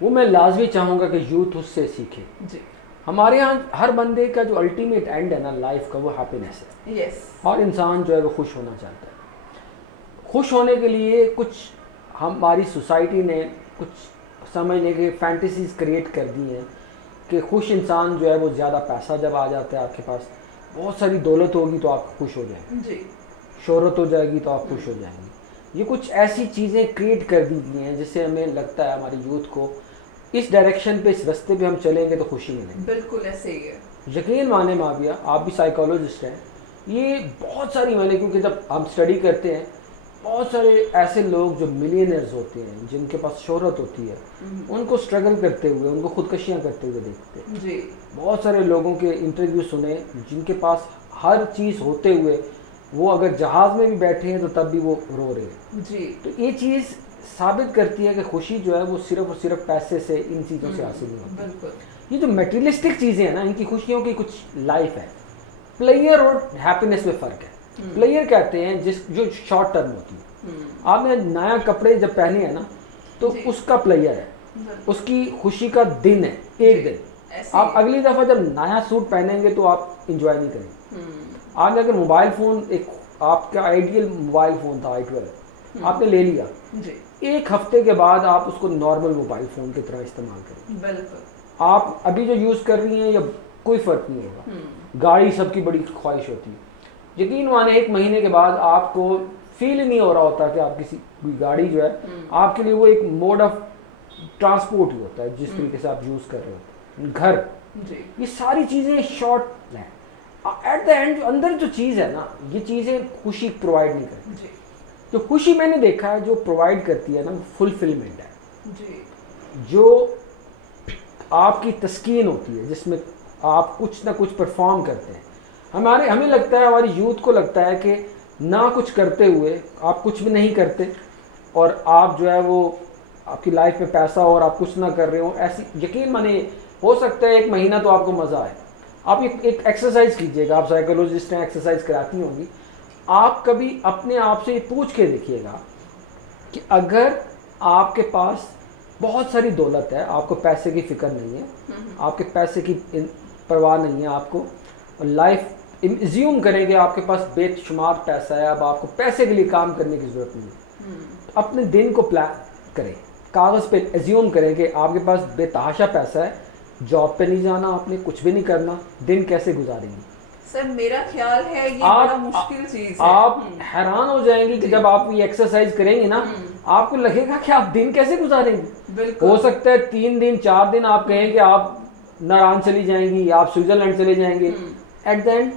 वो मैं लाजमी चाहूँगा कि यूथ उससे सीखे। जी। हमारे यहाँ हर बंदे का जो अल्टीमेट एंड है ना लाइफ का, वो हैप्पीनेस है। यस। और इंसान जो है वो खुश होना चाहता है। खुश होने के लिए कुछ हमारी सोसाइटी ने कुछ समझने के फैंटेसीज क्रिएट कर दी हैं कि खुश इंसान जो है वो ज़्यादा पैसा जब आ जाता है आपके पास, बहुत सारी दौलत होगी तो आप खुश हो जाएंगे जी, शोहरत हो जाएगी तो आप खुश हो जाएंगे। ये कुछ ऐसी चीज़ें क्रिएट कर दी गई हैं जिससे हमें लगता है हमारे यूथ को इस डायरेक्शन पे, इस रास्ते पे हम चलेंगे तो खुशी मिलेगी। बिल्कुल ऐसे ही है। यकीन माने माविया, आप भी साइकोलॉजिस्ट हैं, ये बहुत सारी मैंने, क्योंकि जब हम स्टडी करते हैं बहुत सारे ऐसे लोग जो मिलियनर्स होते हैं, जिनके पास शोहरत होती है, उनको स्ट्रगल करते हुए, उनको खुदकशियाँ करते हुए देखते हैं। जी। बहुत सारे लोगों के इंटरव्यू सुने जिनके पास हर चीज़ होते हुए वो अगर जहाज़ में भी बैठे हैं तो तब भी वो रो रहे हैं। जी। तो ये चीज़ साबित करती है कि खुशी जो है वो सिर्फ और सिर्फ पैसे से, इन चीज़ों से हासिल नहीं होती। बिल्कुल। ये जो मटेरियलिस्टिक चीज़ें हैं ना, इनकी खुशियों की कुछ लाइफ है। प्लेयर और हैप्पीनेस में फ़र्क है। प्लेयर कहते हैं जो शॉर्ट टर्म होती है। आपने नया कपड़े जब पहने हैं ना तो उसका प्लेयर है, उसकी खुशी का दिन है, एक दिन। आप अगली दफ़ा जब नया सूट पहनेंगे तो आप इंजॉय नहीं करेंगे। आपने अगर मोबाइल फ़ोन, एक आपका आइडियल मोबाइल फ़ोन था i12, आपने ले लिया, एक हफ्ते के बाद आप उसको नॉर्मल मोबाइल फ़ोन की तरह इस्तेमाल करेंगे। बिल्कुल। आप अभी जो यूज़ कर रही हैं या कोई फ़र्क नहीं होगा। गाड़ी सबकी बड़ी ख्वाहिश होती है। यकीन माने 1 महीने के बाद आपको फील ही नहीं हो रहा होता कि आप किसी गाड़ी जो है आपके लिए वो एक मोड ऑफ ट्रांसपोर्ट ही होता है, जिस तरीके से आप यूज़ कर रहे हो। घर, ये सारी चीज़ें शॉर्ट हैं। एट द एंड जो अंदर जो चीज़ है ना, ये चीज़ें खुशी प्रोवाइड नहीं करती। जो खुशी मैंने देखा है जो प्रोवाइड करती है ना, फुलफिलमेंट है। जो आपकी तस्कीन होती है, जिसमें आप कुछ ना कुछ परफॉर्म करते हैं। हमें लगता है, हमारी यूथ को लगता है कि ना कुछ करते हुए आप कुछ भी नहीं करते और आप जो है वो आपकी लाइफ में पैसा हो और आप कुछ ना कर रहे हो। ऐसी यकीन माने हो सकता है 1 महीना तो आपको मज़ा आए। आप एक एक्सरसाइज कीजिएगा, आप साइकोलॉजिस्ट हैं, एक्सरसाइज कराती होंगी। आप कभी अपने आप से पूछ के देखिएगा कि अगर आपके पास बहुत सारी दौलत है, आपको पैसे की फिक्र नहीं है, आपके पैसे की परवाह नहीं है आपको, और लाइफ एज्यूम करेंगे आपके पास बेशुमार पैसा है, अब आपको पैसे के लिए काम करने की ज़रूरत नहीं है। तो अपने दिन को प्लान करें, कागज़ पे एज्यूम करें कि आपके पास बेतहाशा पैसा है, जॉब पे नहीं जाना, आपने कुछ भी नहीं करना, दिन कैसे गुजारेंगे? सर मेरा ख्याल है ये बड़ा मुश्किल चीज है। आप हैरान हो जाएंगे कि जब आप ये एक्सरसाइज करेंगे ना, आपको लगेगा कि आप दिन कैसे गुजारेंगे। हो सकता है 3 दिन 4 दिन आप कहें कि आप नारायण चली जाएंगी, आप स्विट्जरलैंड चले जाएंगे, एट द एंड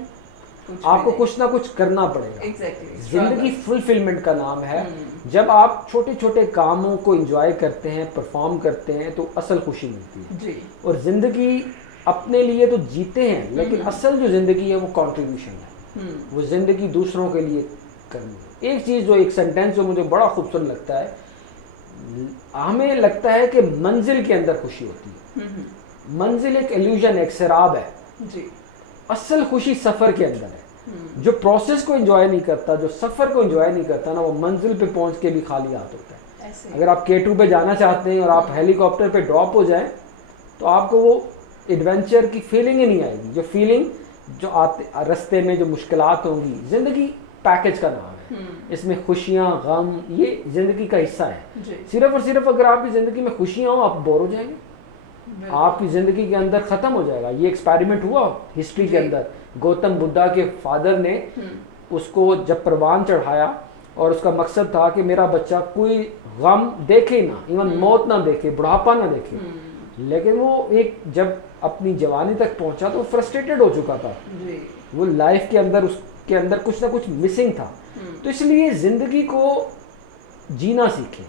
आपको कुछ ना कुछ करना पड़ेगा। जिंदगी फुलफिलमेंट का नाम है। जब आप छोटे छोटे कामों को एंजॉय करते हैं, परफॉर्म करते हैं, तो असल खुशी मिलती है जी। और जिंदगी अपने लिए तो जीते हैं, लेकिन असल जो जिंदगी है वो कंट्रीब्यूशन है, वो जिंदगी दूसरों के लिए करनी है। एक चीज़ जो एक सेंटेंस जो मुझे बड़ा खूबसूरत लगता है, हमें लगता है कि मंजिल के अंदर खुशी होती है, मंजिल एक इल्यूजन, एक शराब है जी। असल खुशी सफ़र के अंदर है। जो प्रोसेस को एंजॉय नहीं करता, जो सफ़र को एंजॉय नहीं करता ना, वो मंजिल पे पहुंच के भी खाली हाथ होता है। अगर आप K2 पे जाना चाहते हैं और आप हेलीकॉप्टर पे ड्रॉप हो जाएं, तो आपको वो एडवेंचर की फीलिंग ही नहीं आएगी। जो फीलिंग जो आते रास्ते में जो मुश्किलात होंगी, ज़िंदगी पैकेज का नाम है, इसमें खुशियाँ गम ये ज़िंदगी का हिस्सा है। सिर्फ और सिर्फ अगर आपकी ज़िंदगी में खुशियाँ हो, आप बोर हो जाएंगे, आपकी ज़िंदगी के अंदर ख़त्म हो जाएगा। ये एक्सपेरिमेंट हुआ हिस्ट्री के अंदर। गौतम बुद्धा के फादर ने उसको जब परवान चढ़ाया और उसका मकसद था कि मेरा बच्चा कोई गम देखे ना, इवन मौत ना देखे, बुढ़ापा ना देखे, लेकिन वो एक जब अपनी जवानी तक पहुंचा तो फ्रस्ट्रेटेड हो चुका था। वो लाइफ के अंदर उसके अंदर कुछ ना कुछ मिसिंग था। तो इसलिए ज़िंदगी को जीना सीखें,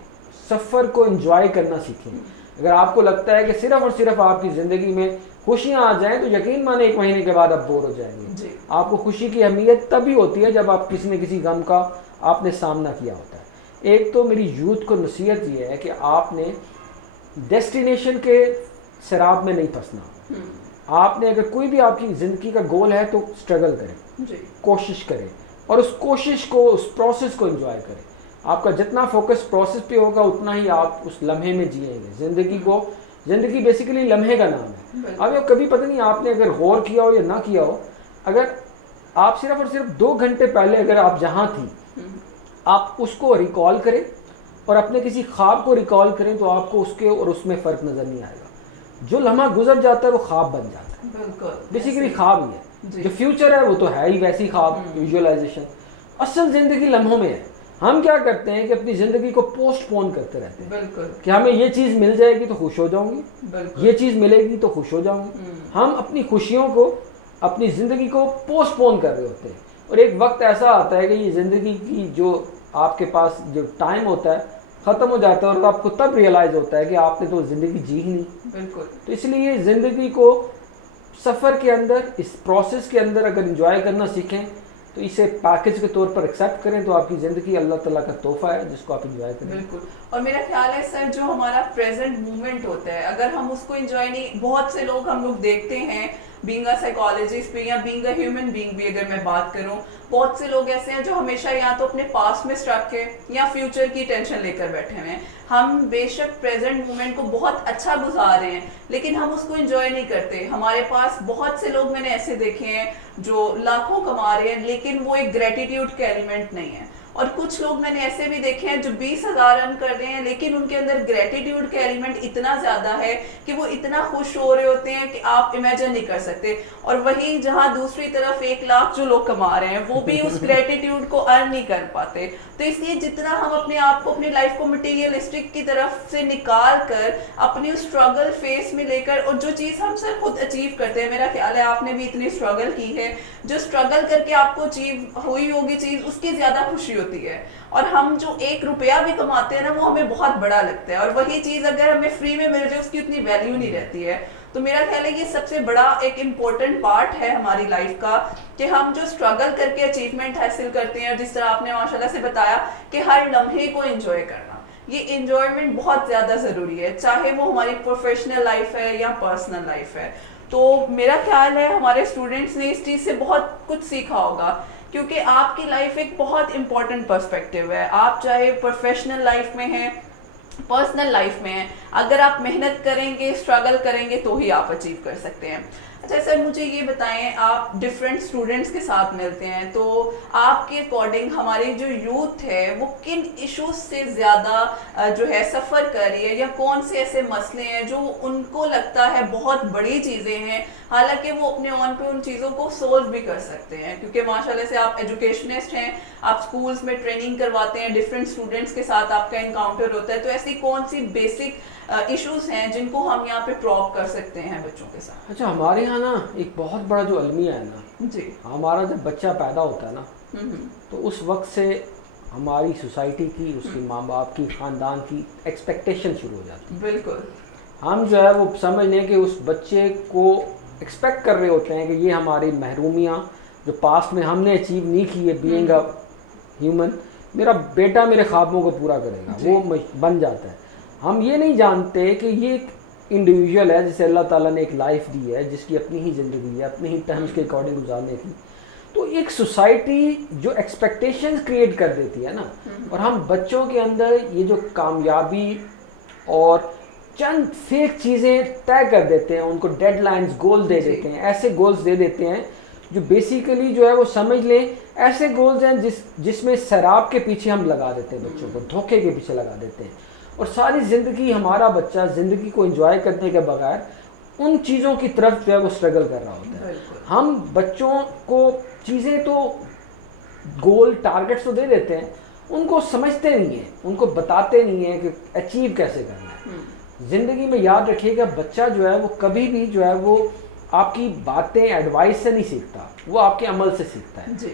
सफ़र को एंजॉय करना सीखें। अगर आपको लगता है कि सिर्फ और सिर्फ आपकी ज़िंदगी में खुशियाँ आ जाएं, तो यकीन माने 1 महीने के बाद आप बोर हो जाएंगे। आपको खुशी की अहमियत तभी होती है जब आप किसी न किसी गम का आपने सामना किया होता है। एक तो मेरी यूथ को नसीहत ये है कि आपने डेस्टिनेशन के शराब में नहीं फंसना। आपने अगर कोई भी आपकी ज़िंदगी का गोल है तो स्ट्रगल करें, कोशिश करें, और उस कोशिश को, उस प्रोसेस को एंजॉय करें। आपका जितना फोकस प्रोसेस पे होगा, उतना ही आप उस लम्हे में जिएंगे। ज़िंदगी बेसिकली लम्हे का नाम है। अब ये कभी पता नहीं आपने अगर गौर किया हो या ना किया हो, अगर आप सिर्फ और सिर्फ 2 घंटे पहले अगर आप जहाँ थी, आप उसको रिकॉल करें और अपने किसी ख्वाब को रिकॉल करें, तो आपको उसके और उसमें फ़र्क नज़र नहीं आएगा। जो लम्हा गुजर जाता है वो ख्वाब बन जाता है, बेसिकली ख्वाब ही है। जो फ्यूचर है वो तो है ही वैसी ख्वाब, विजुअलाइजेशन। असल ज़िंदगी लम्हों में है। हम क्या करते हैं कि अपनी ज़िंदगी को पोस्टपोन करते रहते हैं कि हमें ये चीज़ मिल जाएगी तो खुश हो जाऊंगी, ये चीज़ मिलेगी तो खुश हो जाऊंगी। हम अपनी खुशियों को, अपनी ज़िंदगी को पोस्टपोन कर रहे होते हैं, और एक वक्त ऐसा आता है कि ये ज़िंदगी की जो आपके पास जो टाइम होता है ख़त्म हो जाता है, और आपको तब रियलाइज़ होता है कि आपने तो ज़िंदगी जी ही नहीं। तो इसलिए ज़िंदगी को सफ़र के अंदर, इस प्रोसेस के अंदर अगर इंजॉय करना सीखें, तो इसे पैकेज के तौर पर एक्सेप्ट करें, तो आपकी ज़िंदगी अल्लाह ताला का तोहफा है जिसको आप इंजॉय करें। बिल्कुल। और मेरा ख्याल है सर, जो हमारा प्रेजेंट मोमेंट होता है, अगर हम उसको इंजॉय नहीं, बहुत से लोग हम लोग देखते हैं, बीइंग अ साइकोलॉजिस्ट भी या बीइंग अ ह्यूमन बीइंग भी अगर मैं बात करूं, बहुत से लोग ऐसे हैं जो हमेशा या तो अपने पास्ट में स्ट्रक है या फ्यूचर की टेंशन लेकर बैठे हुए हैं। हम बेशक प्रेजेंट मोमेंट को बहुत अच्छा गुजार रहे हैं, लेकिन हम उसको एंजॉय नहीं करते। हमारे पास बहुत से लोग मैंने ऐसे देखे हैं जो लाखों कमा रहे हैं, लेकिन वो एक ग्रेटिट्यूड का एलिमेंट नहीं है। और कुछ लोग मैंने ऐसे भी देखे हैं जो 20,000 अर्न कर रहे हैं, लेकिन उनके अंदर ग्रेटिट्यूड का एलिमेंट इतना ज्यादा है कि वो इतना खुश हो रहे होते हैं कि आप इमेजिन नहीं कर सकते। और वहीं जहां दूसरी तरफ 1 लाख जो लोग कमा रहे हैं, वो भी उस ग्रेटिट्यूड को अर्न नहीं कर पाते। तो इसलिए जितना हम अपने आप को, अपनी लाइफ को मटेरियलिस्टिक की तरफ से निकाल कर अपनी उस स्ट्रगल फेस में लेकर, और जो चीज़ हम सब खुद अचीव करते हैं, मेरा ख्याल है आपने भी इतनी स्ट्रगल की है, जो स्ट्रगल करके आपको अचीव हुई होगी चीज़, उसकी ज़्यादा खुशी होती है। और हम जो 1 रुपया भी कमाते हैं ना, वो हमें बहुत बड़ा लगता है, और वही चीज़ अगर हमें फ्री में मिल जाए, उसकी उतनी वैल्यू नहीं रहती है। तो मेरा ख्याल है ये सबसे बड़ा एक इम्पोर्टेंट पार्ट है हमारी लाइफ का, कि हम जो स्ट्रगल करके अचीवमेंट हासिल करते हैं, जिस तरह आपने माशाल्लाह से बताया कि हर लम्हे को एंजॉय करना, ये एंजॉयमेंट बहुत ज़्यादा ज़रूरी है, चाहे वो हमारी प्रोफेशनल लाइफ है या पर्सनल लाइफ है। तो मेरा ख्याल है हमारे स्टूडेंट्स ने इस चीज़ से बहुत कुछ सीखा होगा, क्योंकि आपकी लाइफ एक बहुत इंपॉर्टेंट पर्सपेक्टिव है। आप चाहे प्रोफेशनल लाइफ में हैं पर्सनल लाइफ में है। अगर आप मेहनत करेंगे, स्ट्रगल करेंगे तो ही आप अचीव कर सकते हैं। अच्छा सर, मुझे ये बताएं, आप डिफरेंट स्टूडेंट्स के साथ मिलते हैं, तो आपके अकॉर्डिंग हमारी जो यूथ है वो किन इश्यूज से ज़्यादा जो है सफ़र कर रही है, या कौन से ऐसे मसले हैं जो उनको लगता है बहुत बड़ी चीज़ें हैं, हालांकि वो अपने ऑन पे उन चीज़ों को सोल्व भी कर सकते हैं? क्योंकि माशाल्लाह से आप एजुकेशनिस्ट हैं, आप स्कूल्स में ट्रेनिंग करवाते हैं, डिफरेंट स्टूडेंट्स के साथ आपका इनकाउंटर होता है, तो ऐसी कौन सी बेसिक इश्यूज हैं जिनको हम यहाँ पे प्रॉप कर सकते हैं बच्चों के साथ? अच्छा, हमारे यहाँ ना एक बहुत बड़ा जो अलमिया है ना जी, हमारा, जब बच्चा पैदा होता है ना तो उस वक्त से हमारी सोसाइटी की, उसके माँ बाप की, ख़ानदान की एक्सपेक्टेशन शुरू हो जाती है। बिल्कुल। हम जो है वो समझ लें कि उस बच्चे को एक्सपेक्ट कर रहे होते हैं कि ये हमारी महरूमियाँ जो पास्ट में हमने अचीव नहीं की है, बीइंग अ ह्यूमन, मेरा बेटा मेरे ख्वाबों को पूरा करेगा, वो बन जाता है। हम ये नहीं जानते कि ये एक इंडिविजुअल है जिसे अल्लाह ताला ने एक लाइफ दी है, जिसकी अपनी ही ज़िंदगी है, अपनी ही टर्म्स के अकॉर्डिंग गुजारने की। तो एक सोसाइटी जो एक्सपेक्टेशंस क्रिएट कर देती है ना, और हम बच्चों के अंदर ये जो कामयाबी और चंद फेक चीज़ें तय कर देते हैं, उनको डेडलाइंस, गोल दे देते हैं, ऐसे गोल्स दे देते हैं जो बेसिकली जो है वो समझ लें ऐसे गोल्स हैं जिसमें शराब के पीछे हम लगा देते हैं, बच्चों को धोखे के पीछे लगा देते हैं, और सारी ज़िंदगी हमारा बच्चा ज़िंदगी को एंजॉय करने के बगैर उन चीज़ों की तरफ जो है वो स्ट्रगल कर रहा होता है। हम बच्चों को चीज़ें तो, गोल, टारगेट्स तो दे देते हैं, उनको समझते नहीं हैं, उनको बताते नहीं हैं कि अचीव कैसे करना है। ज़िंदगी में याद रखिएगा, बच्चा जो है वो कभी भी जो है वो आपकी बातें, एडवाइस से नहीं सीखता, वो आपके अमल से सीखता है जी।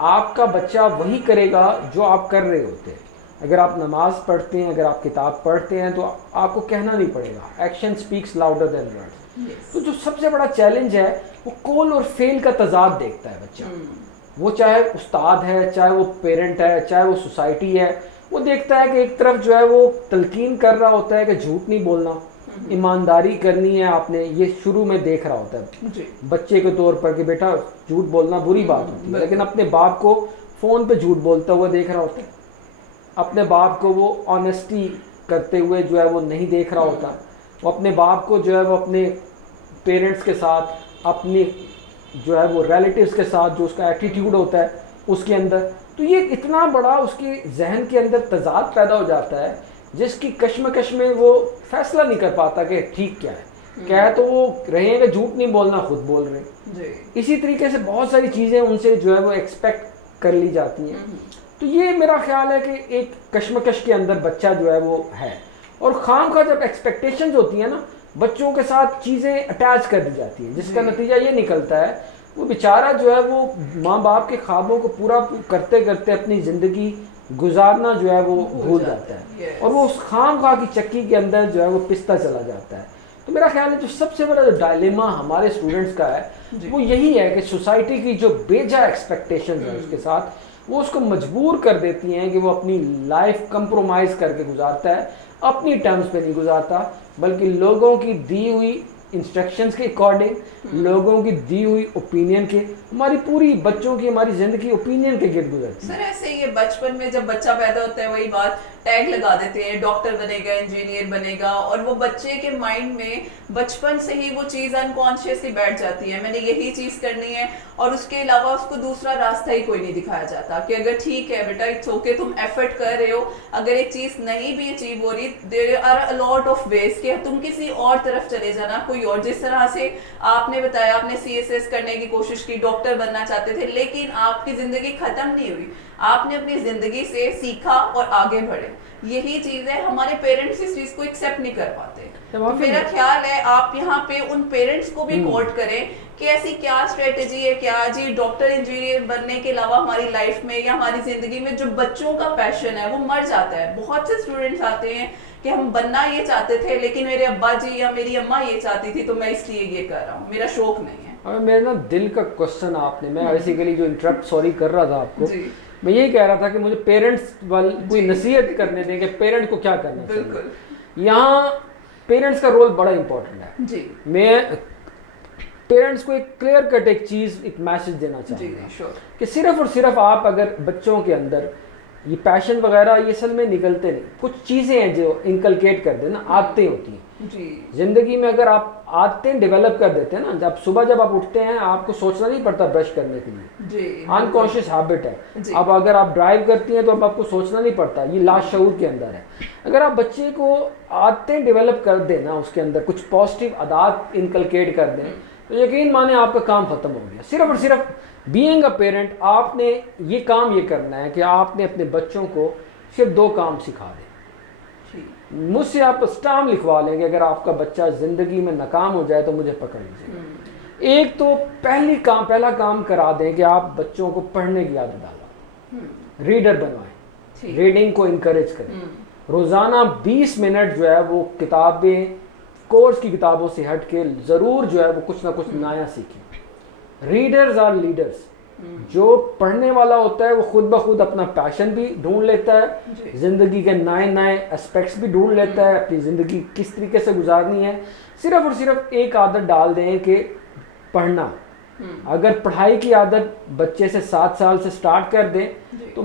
आपका बच्चा वही करेगा जो आप कर रहे होते हैं। अगर आप नमाज पढ़ते हैं, अगर आप किताब पढ़ते हैं, तो आपको कहना नहीं पड़ेगा, action speaks louder than words. तो जो सबसे बड़ा चैलेंज है वो कॉल और फेल का तजाद देखता है बच्चा। वो चाहे उस्ताद है, चाहे वो पेरेंट है, चाहे वो सोसाइटी है, वो देखता है कि एक तरफ जो है वो तलकीन कर रहा होता है कि झूठ नहीं बोलना, ईमानदारी करनी है आपने, ये शुरू में देख रहा होता है बच्चे के तौर पर कि बेटा झूठ बोलना बुरी बात होती है, लेकिन अपने बाप को फ़ोन पे झूठ बोलता हुआ देख रहा होता है, अपने बाप को वो ऑनेस्टी करते हुए जो है वो नहीं देख रहा होता, वो अपने बाप को जो है वो अपने पेरेंट्स के साथ, अपनी जो है वो रिलेटिव्स के साथ जो उसका एटीट्यूड होता है उसके अंदर, तो ये इतना बड़ा उसके जहन के अंदर तजाद पैदा हो जाता है जिसकी कश्मकश में वो फैसला नहीं कर पाता कि ठीक क्या है, क्या है, तो वो रहेंगे झूठ नहीं बोलना, खुद बोल रहे। इसी तरीके से बहुत सारी चीज़ें उनसे जो है वो एक्सपेक्ट कर ली जाती हैं। तो ये मेरा ख्याल है कि एक कश्मकश के अंदर बच्चा जो है वो है, और खाम खा जब एक्सपेक्टेशंस होती हैं ना, बच्चों के साथ चीज़ें अटैच कर दी जाती हैं, जिसका नतीजा ये निकलता है वो बेचारा जो है वो माँ बाप के ख्वाबों को पूरा करते करते अपनी ज़िंदगी गुजारना जो है वो भूल जाता है, और वो उस खाम खा की चक्की के अंदर जो है वो पिसता चला जाता है। तो मेरा ख्याल है जो सबसे बड़ा जो डायलेमा हमारे स्टूडेंट्स का है वो यही है कि सोसाइटी की जो बेजा एक्सपेक्टेशंस है उसके साथ वो उसको मजबूर कर देती हैं कि वो अपनी लाइफ कंप्रोमाइज़ करके गुजारता है, अपनी टर्म्स पे नहीं गुजारता, बल्कि लोगों की दी हुई इंस्ट्रक्शंस के अकॉर्डिंग, लोगों की दी हुई ओपिनियन के, हमारी पूरी बच्चों की हमारी ज़िंदगी ओपिनियन के गिर्द गुजरती है। सर ऐसे ये बचपन में जब बच्चा पैदा होता है, वही बात, टैग लगा देते हैं, डॉक्टर बनेगा, इंजीनियर बनेगा, और वो बच्चे के माइंड में बचपन से ही वो चीज़ अनकॉन्शियसली बैठ जाती है, मैंने यही चीज़ करनी है, और उसके अलावा उसको दूसरा रास्ता ही कोई नहीं दिखाया जाता कि अगर ठीक है बेटा, इट्स ओके, तुम एफर्ट कर रहे हो, अगर एक चीज़ नहीं भी अचीव हो रही, there are a lot of ways कि तुम किसी और तरफ चले जाना, कोई और, जिस तरह से आपने बताया, आपने सीएसएस करने की कोशिश की, डॉक्टर बनना चाहते थे, लेकिन आपकी ज़िंदगी ख़त्म नहीं हुई, आपने अपनी ज़िंदगी से सीखा और आगे बढ़े। यही चीज़ है, हमारे पेरेंट्स इस चीज़ को एक्सेप्ट नहीं कर पाते। तो मेरा ख्याल है आप यहाँ पे उन पेरेंट्स को भी कोट करें कि ऐसी क्या स्ट्रेटेजी है, क्या जी डॉक्टर इंजीनियर बनने के अलावा हमारी लाइफ में या हमारी ज़िंदगी में जो बच्चों का पैशन है वो मर जाता है। बहुत से स्टूडेंट्स आते हैं कि हम बनना ये चाहते थे, लेकिन मेरे अब्बा जी या मेरी अम्मा ये चाहती थी तो मैं इसलिए ये कर रहा हूँ, मेरा शौक नहीं है। अब मेरे ना दिल का क्वेश्चन आपने, मैं बेसिकली जो इंटरप्ट सॉरी कर रहा था आपको, मैं यही कह रहा था कि मुझे पेरेंट्स वाली कोई नसीहत करने दें कि पेरेंट को क्या करना चाहिए। यहाँ पेरेंट्स का रोल बड़ा इंपॉर्टेंट है जी। मैं पेरेंट्स को एक क्लियर कट एक चीज़, एक मैसेज देना चाहूँगा कि सिर्फ और सिर्फ आप अगर बच्चों के अंदर ये पैशन वगैरह ये असल में निकलते नहीं, कुछ चीज़ें हैं जो इनकलकेट कर देना, आदतें होती हैं जी। ज़िंदगी में। अगर आप आदतें डेवलप कर देते हैं ना, जब सुबह जब आप उठते हैं आपको सोचना नहीं पड़ता ब्रश करने के लिए जी, अनकॉन्शियस हैबिट है। जी। अब अगर आप ड्राइव करती हैं तो अब आपको सोचना नहीं पड़ता, ये लाशऊर के अंदर है। अगर आप बच्चे को आदतें डेवलप कर दें ना, उसके अंदर कुछ पॉजिटिव आदत इनकलकेट कर दें तो यकीन माने आपका काम खत्म हो गया। सिर्फ और सिर्फ बीइंग अ पेरेंट आपने ये काम ये करना है कि आपने अपने बच्चों को सिर्फ 2 काम सिखा दें। मुझसे आप स्टाम्प लिखवा लेंगे अगर आपका बच्चा ज़िंदगी में नाकाम हो जाए तो मुझे पकड़ लीजिए। एक तो पहला काम करा दें कि आप बच्चों को पढ़ने की आदत डालो, रीडर बनवाएं, रीडिंग को इनकरेज करें। रोज़ाना 20 मिनट जो है वो किताबें, कोर्स की किताबों से हट के ज़रूर जो है वो कुछ ना कुछ नया सीखें। Readers are leaders. जो पढ़ने वाला होता है वो खुद ब खुद अपना पैशन भी ढूंढ लेता है, ज़िंदगी के नए नए एस्पेक्ट्स भी ढूंढ लेता है, अपनी ज़िंदगी किस तरीके से गुजारनी है। सिर्फ और सिर्फ एक आदत डाल दें कि पढ़ना। अगर पढ़ाई की आदत बच्चे से 7 साल से स्टार्ट कर दें तो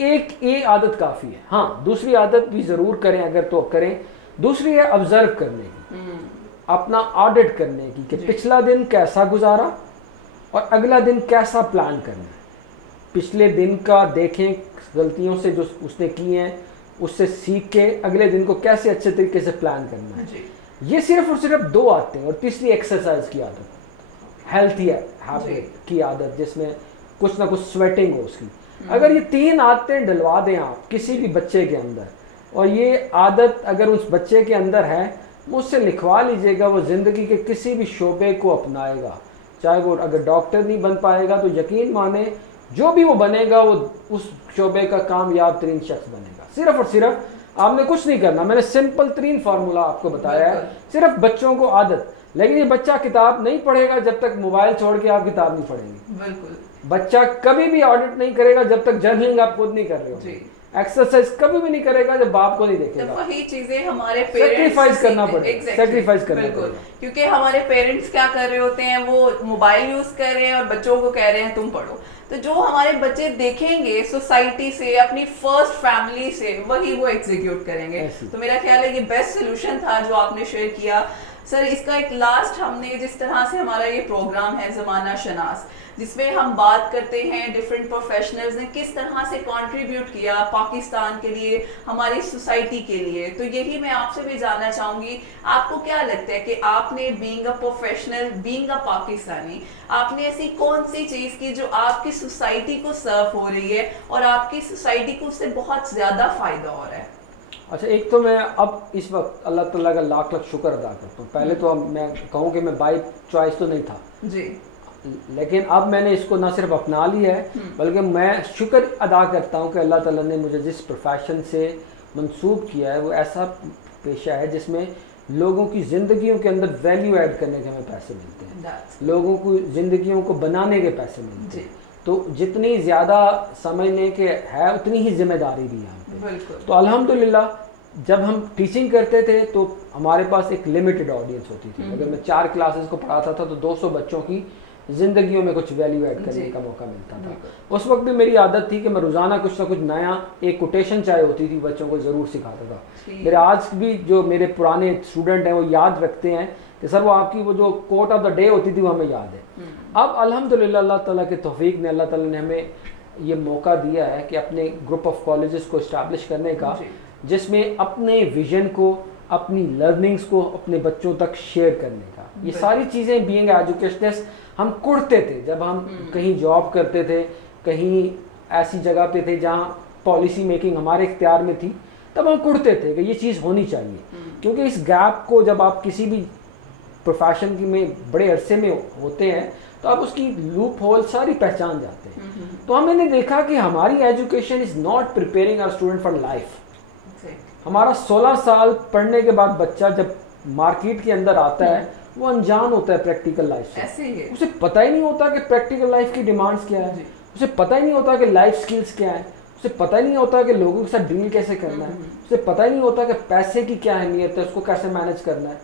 एक आदत काफ़ी है। हाँ, दूसरी आदत भी ज़रूर करें अगर तो करें। दूसरी है ऑब्जर्व करने की, अपना ऑडिट करने की कि पिछला दिन कैसा गुजारा और अगला दिन कैसा प्लान करना है। पिछले दिन का देखें, गलतियों से जो उसने की हैं उससे सीख के अगले दिन को कैसे अच्छे तरीके से प्लान करना है। ये सिर्फ और सिर्फ 2 आदतें। और तीसरी एक्सरसाइज की आदत, हेल्थी हैबिट की आदत जिसमें कुछ ना कुछ स्वेटिंग हो उसकी। अगर ये 3 आदतें डलवा दें आप किसी भी बच्चे के अंदर, और ये आदत अगर उस बच्चे के अंदर है, मुझसे लिखवा लीजिएगा, वो ज़िंदगी के किसी भी शोबे को अपनाएगा। चाहे वो अगर डॉक्टर नहीं बन पाएगा तो यकीन माने जो भी वो बनेगा वो उस शोबे का कामयाब तरीन शख्स बनेगा। सिर्फ और सिर्फ आपने कुछ नहीं करना, मैंने सिंपल तरीन फार्मूला आपको बताया है, सिर्फ बच्चों को आदत। लेकिन ये बच्चा किताब नहीं पढ़ेगा जब तक मोबाइल छोड़ के आप किताब नहीं पढ़ेंगे। बिल्कुल। बच्चा कभी भी ऑडिट नहीं करेगा जब तक जर्नलिंग आप खुद नहीं कर रहे हो। एक्सरसाइज कभी भी नहीं करेगा जब बाप को नहीं देखेगा। तो वही चीजें हमारे सेक्रीफाइस करना पड़ेगा, सेक्रीफाइस करना बिल्कुल, क्योंकि हमारे पेरेंट्स क्या कर रहे होते हैं, वो मोबाइल यूज कर रहे हैं और बच्चों को कह रहे हैं तुम पढ़ो। तो जो हमारे बच्चे देखेंगे सोसाइटी से, अपनी फर्स्ट फैमिली से, वही वो एग्जीक्यूट करेंगे। तो मेरा ख्याल है ये बेस्ट सोल्यूशन था जो आपने शेयर किया। सर, इसका एक लास्ट, हमने जिस तरह से हमारा ये प्रोग्राम है ज़माना शनास, जिसमें हम बात करते हैं डिफरेंट प्रोफेशनल्स ने किस तरह से कंट्रीब्यूट किया पाकिस्तान के लिए, हमारी सोसाइटी के लिए, तो यही मैं आपसे भी जानना चाहूँगी, आपको क्या लगता है कि आपने being a professional, being a Pakistani, आपने ऐसी कौन सी चीज़ की जो आपकी सोसाइटी को सर्व हो रही है और आपकी सोसाइटी को उससे बहुत ज़्यादा फ़ायदा हो रहा है? अच्छा, एक तो मैं अब इस वक्त अल्लाह ताला का लाख लाख शुक्र अदा करता हूँ। पहले तो अब मैं कहूँ कि मैं बाई चॉइस तो नहीं था जी, लेकिन अब मैंने इसको ना सिर्फ अपना लिया है बल्कि मैं शुक्र अदा करता हूँ कि अल्लाह ताला ने मुझे जिस प्रोफेशन से मंसूब किया है वो ऐसा पेशा है जिसमें लोगों की ज़िंदगियों के अंदर वैल्यू ऐड करने के हमें पैसे मिलते हैं, लोगों को ज़िंदगियों को बनाने के पैसे मिलते हैं। तो जितनी ज़्यादा समझने के है उतनी ही जिम्मेदारी भी है हम पे। तो अल्हम्दुलिल्लाह जब हम टीचिंग करते थे तो हमारे पास एक लिमिटेड ऑडियंस होती थी। अगर मैं 4 क्लासेस को पढ़ाता था तो 200 बच्चों की ज़िंदगियों में कुछ वैल्यू ऐड करने का मौका मिलता था। उस वक्त भी मेरी आदत थी कि मैं रोज़ाना कुछ ना कुछ नया, एक कोटेशन चाहे होती थी, बच्चों को ज़रूर सिखाता था। मेरे आज भी जो मेरे पुराने स्टूडेंट हैं वो याद रखते हैं कि सर वो आपकी वो जो कोट ऑफ द डे होती थी वो हमें याद है। अब अल्हम्दुलिल्लाह अल्लाह ताला के तौफीक ने, अल्लाह ताला ने हमें ये मौका दिया है कि अपने ग्रुप ऑफ कॉलेजेस को इस्टेब्लिश करने का, जिसमें अपने विजन को, अपनी लर्निंग्स को अपने बच्चों तक शेयर करने का। ये सारी चीज़ें बीइंग एजुकेशनिस्ट हम कुढ़ते थे जब हम कहीं जॉब करते थे, कहीं ऐसी जगह पे थे जहाँ पॉलिसी मेकिंग हमारे इख्तियार में थी, तब हम कुढ़ते थे कि ये चीज़ होनी चाहिए। क्योंकि इस गैप को जब आप किसी भी प्रोफेशन में बड़े अरसे में होते हैं तो आप उसकी लूप होल सारी पहचान जाते हैं। तो हमने देखा कि हमारी education is not preparing our student for life. हमारा 16 साल पढ़ने के बाद बच्चा जब मार्केट के अंदर आता है वो अनजान होता है प्रैक्टिकल लाइफ से। उसे पता ही नहीं होता कि प्रैक्टिकल लाइफ की डिमांड्स क्या है, उसे पता ही नहीं होता कि लाइफ स्किल्स क्या है, उसे पता ही नहीं होता कि लोगों के साथ डील कैसे करना है, उसे पता ही नहीं होता कि पैसे की क्या अहमियत है, उसको कैसे मैनेज करना है,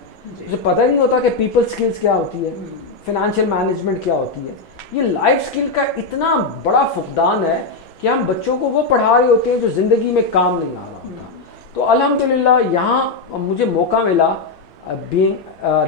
उसे पता ही नहीं होता कि पीपल स्किल्स क्या होती है, फाइनेंशियल मैनेजमेंट क्या होती है। ये लाइफ स्किल का इतना बड़ा फुकदान है कि हम बच्चों को वो पढ़ा रहे होते हैं जो ज़िंदगी में काम नहीं आ रहा होता। तो अल्हम्दुलिल्लाह यहाँ मुझे मौका मिला being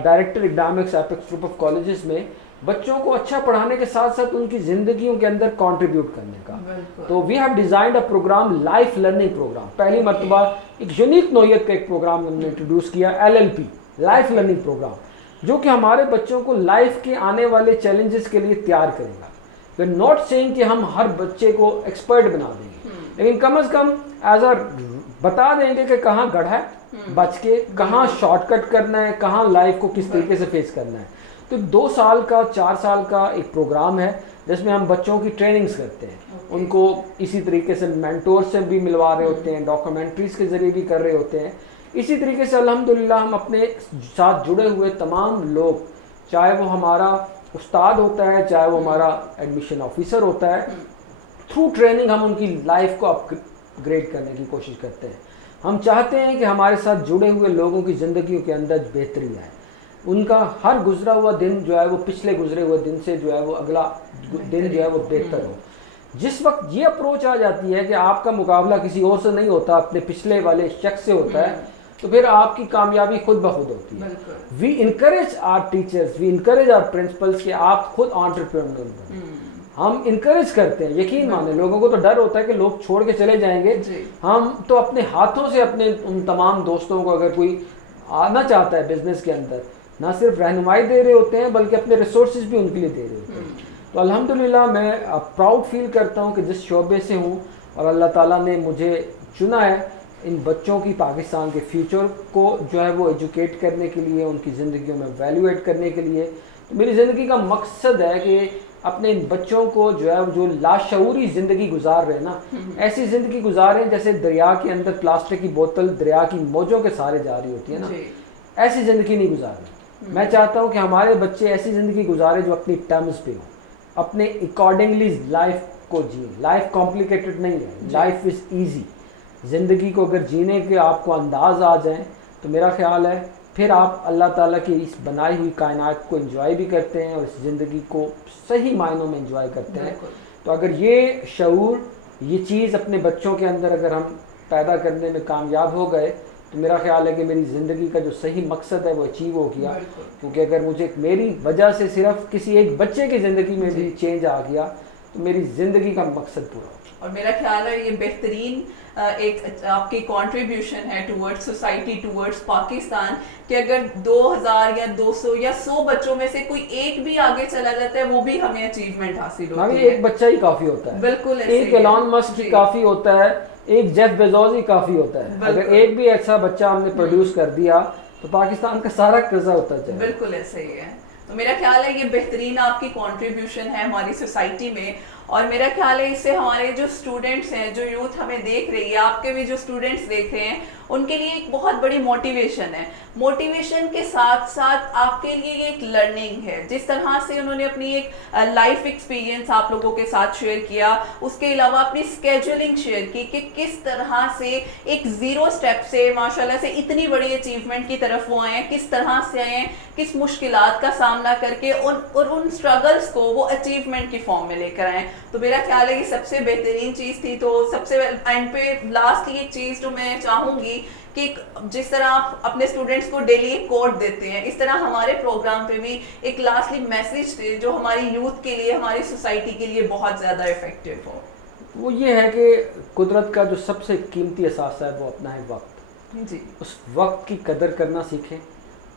director academics apex group of colleges में बच्चों को अच्छा पढ़ाने के साथ साथ उनकी ज़िंदगियों के अंदर कंट्रीब्यूट करने का। तो we have designed a programme, life learning programme. पहली मरतबा एक यूनिक नोयत का एक प्रोग्राम हमने इंट्रोड्यूस किया, LLP, लाइफ लर्निंग प्रोग्राम, जो कि हमारे बच्चों को लाइफ के आने वाले चैलेंजेस के लिए तैयार करेगा। वी आर नॉट सेइंग कि हम हर बच्चे को एक्सपर्ट बना देंगे, लेकिन कम से कम एज अ बता देंगे कि कहाँ गढ़ा है बच के, कहाँ शॉर्टकट करना है, कहाँ लाइफ को किस तरीके से फेस करना है। तो 2 साल का 4 साल का एक प्रोग्राम है जिसमें हम बच्चों की ट्रेनिंग्स करते हैं। उनको इसी तरीके से मेंटोर से भी मिलवा रहे होते हैं, डॉक्यूमेंट्रीज के ज़रिए भी कर रहे होते हैं। इसी तरीके से अल्हम्दुलिल्लाह हम अपने साथ जुड़े हुए तमाम लोग, चाहे वो हमारा उस्ताद होता है, चाहे वो हमारा एडमिशन ऑफिसर होता है, थ्रू ट्रेनिंग हम उनकी लाइफ को अपग्रेड करने की कोशिश करते हैं। हम चाहते हैं कि हमारे साथ जुड़े हुए लोगों की ज़िंदगी के अंदर बेहतरी आए, उनका हर गुजरा हुआ दिन जो है वो पिछले गुजरे हुए दिन से जो है वो अगला दिन जो है वो बेहतर हो। जिस वक्त ये अप्रोच आ जाती है कि आपका मुकाबला किसी और से नहीं होता, अपने पिछले वाले शख्स से होता है, तो फिर आपकी कामयाबी खुद ब खुद होती है। We encourage our teachers, we encourage our principals कि आप खुद एंटरप्रेन्योर बने। हम इनकरेज करते हैं, यकीन माने लोगों को तो डर होता है कि लोग छोड़ के चले जाएंगे। हम तो अपने हाथों से अपने उन तमाम दोस्तों को, अगर कोई आना चाहता है बिजनेस के अंदर, ना सिर्फ रहनुमाई दे रहे होते हैं बल्कि अपने रिसोर्सेज भी उनके लिए दे रहे होते हैं। तो अल्हम्दुलिल्लाह मैं प्राउड फील करता हूँ कि जिस शोबे से हूँ और अल्लाह ताला ने मुझे चुना है इन बच्चों की पाकिस्तान के फ्यूचर को जो है वो एजुकेट करने के लिए, उनकी ज़िंदगियों में वैल्यू ऐड करने के लिए। तो मेरी ज़िंदगी का मकसद है कि अपने इन बच्चों को जो है जो लाशऊरी ज़िंदगी गुजार रहे हैं ना, ऐसी ज़िंदगी गुजारें जैसे दरिया के अंदर प्लास्टिक की बोतल दरिया की मौजों के सहारे जा रही होती है ना, ऐसी ज़िंदगी नहीं गुजारनी। मैं चाहता हूँ कि हमारे बच्चे ऐसी ज़िंदगी गुजारे जो अपनी टर्म्स पे हो, अपने अकॉर्डिंगली लाइफ को जिए। लाइफ कॉम्प्लिकेटेड नहीं है, लाइफ इज़ ईजी। ज़िंदगी को अगर जीने के आपको अंदाज आ जाए तो मेरा ख्याल है फिर आप अल्लाह ताला की इस बनाई हुई कायनात को एंजॉय भी करते हैं और इस ज़िंदगी को सही मायनों में एंजॉय करते हैं। तो अगर ये शऊर, ये चीज़ अपने बच्चों के अंदर अगर हम पैदा करने में कामयाब हो गए तो मेरा ख्याल है कि मेरी ज़िंदगी का जो सही मकसद है वो अचीव हो गया। क्योंकि अगर मुझे मेरी वजह से सिर्फ किसी एक बच्चे की ज़िंदगी में भी चेंज आ गया तो मेरी ज़िंदगी का मकसद पूरा हो। और मेरा ख्याल है ये बेहतरीन एक आपकी कंट्रीब्यूशन है टुवर्ड्स सोसाइटी, टुवर्ड्स पाकिस्तान, कि अगर 2000 या 200 या 100 बच्चों में से कोई एक भी आगे चला जाता है वो भी हमें अचीवमेंट हासिल होती है। एक बच्चा ही काफ़ी होता है, बिल्कुल एक एलॉन मस्क ही काफ़ी होता है, एक जेफ बेजोस ही काफ़ी होता है। अगर एक भी ऐसा बच्चा हमने प्रोड्यूस कर दिया तो पाकिस्तान का सारा कर्जा होता है। बिल्कुल ऐसा ही है। तो मेरा ख्याल है ये बेहतरीन आपकी कंट्रीब्यूशन है हमारी सोसाइटी में, और मेरा ख्याल है इससे हमारे जो स्टूडेंट्स हैं, जो यूथ हमें देख रही है, आपके भी जो स्टूडेंट्स देख रहे हैं, उनके लिए एक बहुत बड़ी मोटिवेशन है। मोटिवेशन के साथ साथ आपके लिए ये एक लर्निंग है। जिस तरह से उन्होंने अपनी एक लाइफ एक्सपीरियंस आप लोगों के साथ शेयर किया, उसके अलावा अपनी स्केड्यूलिंग शेयर की कि किस तरह से एक ज़ीरो स्टेप से माशाल्लाह से इतनी बड़ी अचीवमेंट की तरफ वो आए हैं, किस तरह से आए हैं, किस मुश्किलात का सामना करके उन स्ट्रगल्स को वो अचीवमेंट की फॉर्म में लेकर आए। तो मेरा ख्याल है कि सबसे बेहतरीन चीज़ थी। तो सबसे एंड पे लास्ट एक चीज़ जो मैं चाहूँगी कि जिस तरह आप अपने स्टूडेंट्स को डेली एक कोड देते हैं, इस तरह हमारे प्रोग्राम पे भी एक लास्टली मैसेज थे जो हमारी यूथ के लिए, हमारी सोसाइटी के लिए बहुत ज़्यादा इफेक्टिव हो। वो ये है कि कुदरत का जो सबसे कीमती असासा है वो अपना है वक्त। जी। उस वक्त की कदर करना सीखें,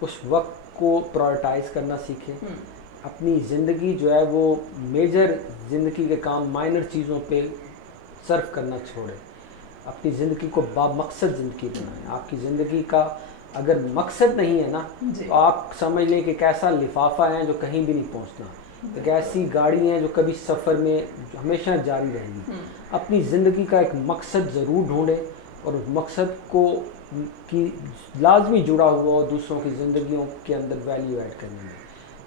उस वक्त को प्रायोरिटाइज करना सीखें। अपनी ज़िंदगी जो है वो मेजर ज़िंदगी के काम माइनर चीज़ों पे सर्व करना छोड़ें। अपनी ज़िंदगी को बामकसद ज़िंदगी बनाएं। आपकी ज़िंदगी का अगर मकसद नहीं है ना तो आप समझ लें कि एक ऐसा लिफाफा है जो कहीं भी नहीं पहुंचना, एक ऐसी गाड़ी है जो कभी सफ़र में हमेशा जारी रहेगी। अपनी ज़िंदगी का एक मकसद ज़रूर ढूंढें और उस मकसद को की लाजमी जुड़ा हुआ हो दूसरों की ज़िंदगियों के अंदर वैल्यू ऐड करने में,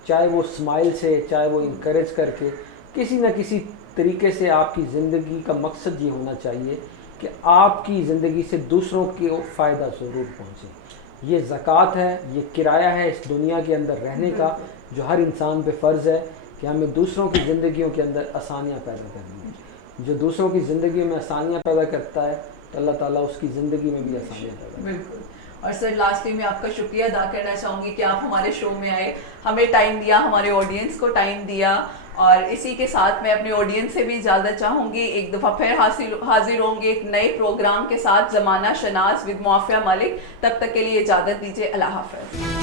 चाहे वो स्माइल से, चाहे वो इनकरेज करके, किसी न किसी तरीके से। आपकी ज़िंदगी का मकसद ये होना चाहिए कि आपकी ज़िंदगी से दूसरों को फ़ायदा ज़रूर पहुँचे। ये ज़कात है, ये किराया है इस दुनिया के अंदर रहने का, जो हर इंसान पे फ़र्ज़ है कि हमें दूसरों की ज़िंदगियों के अंदर आसानियाँ पैदा करनी है। जो दूसरों की ज़िंदगी में आसानियाँ पैदा करता है, तो अल्लाह ताला उसकी ज़िंदगी में भी आसानियाँ पैदा करता है। बिल्कुल। और सर लास्टली मैं आपका शुक्रिया अदा करना चाहूँगी कि आप हमारे शो में आए, हमें टाइम दिया, हमारे ऑडियंस को टाइम दिया। और इसी के साथ मैं अपने ऑडियंस से भी इजाज़त चाहूँगी। एक दफ़ा फिर हाजिर होंगे एक नए प्रोग्राम के साथ, ज़माना शनास विद मुआफ़िया मलिक। तब तक के लिए इजाज़त दीजिए, अल्लाह हाफ़िज़।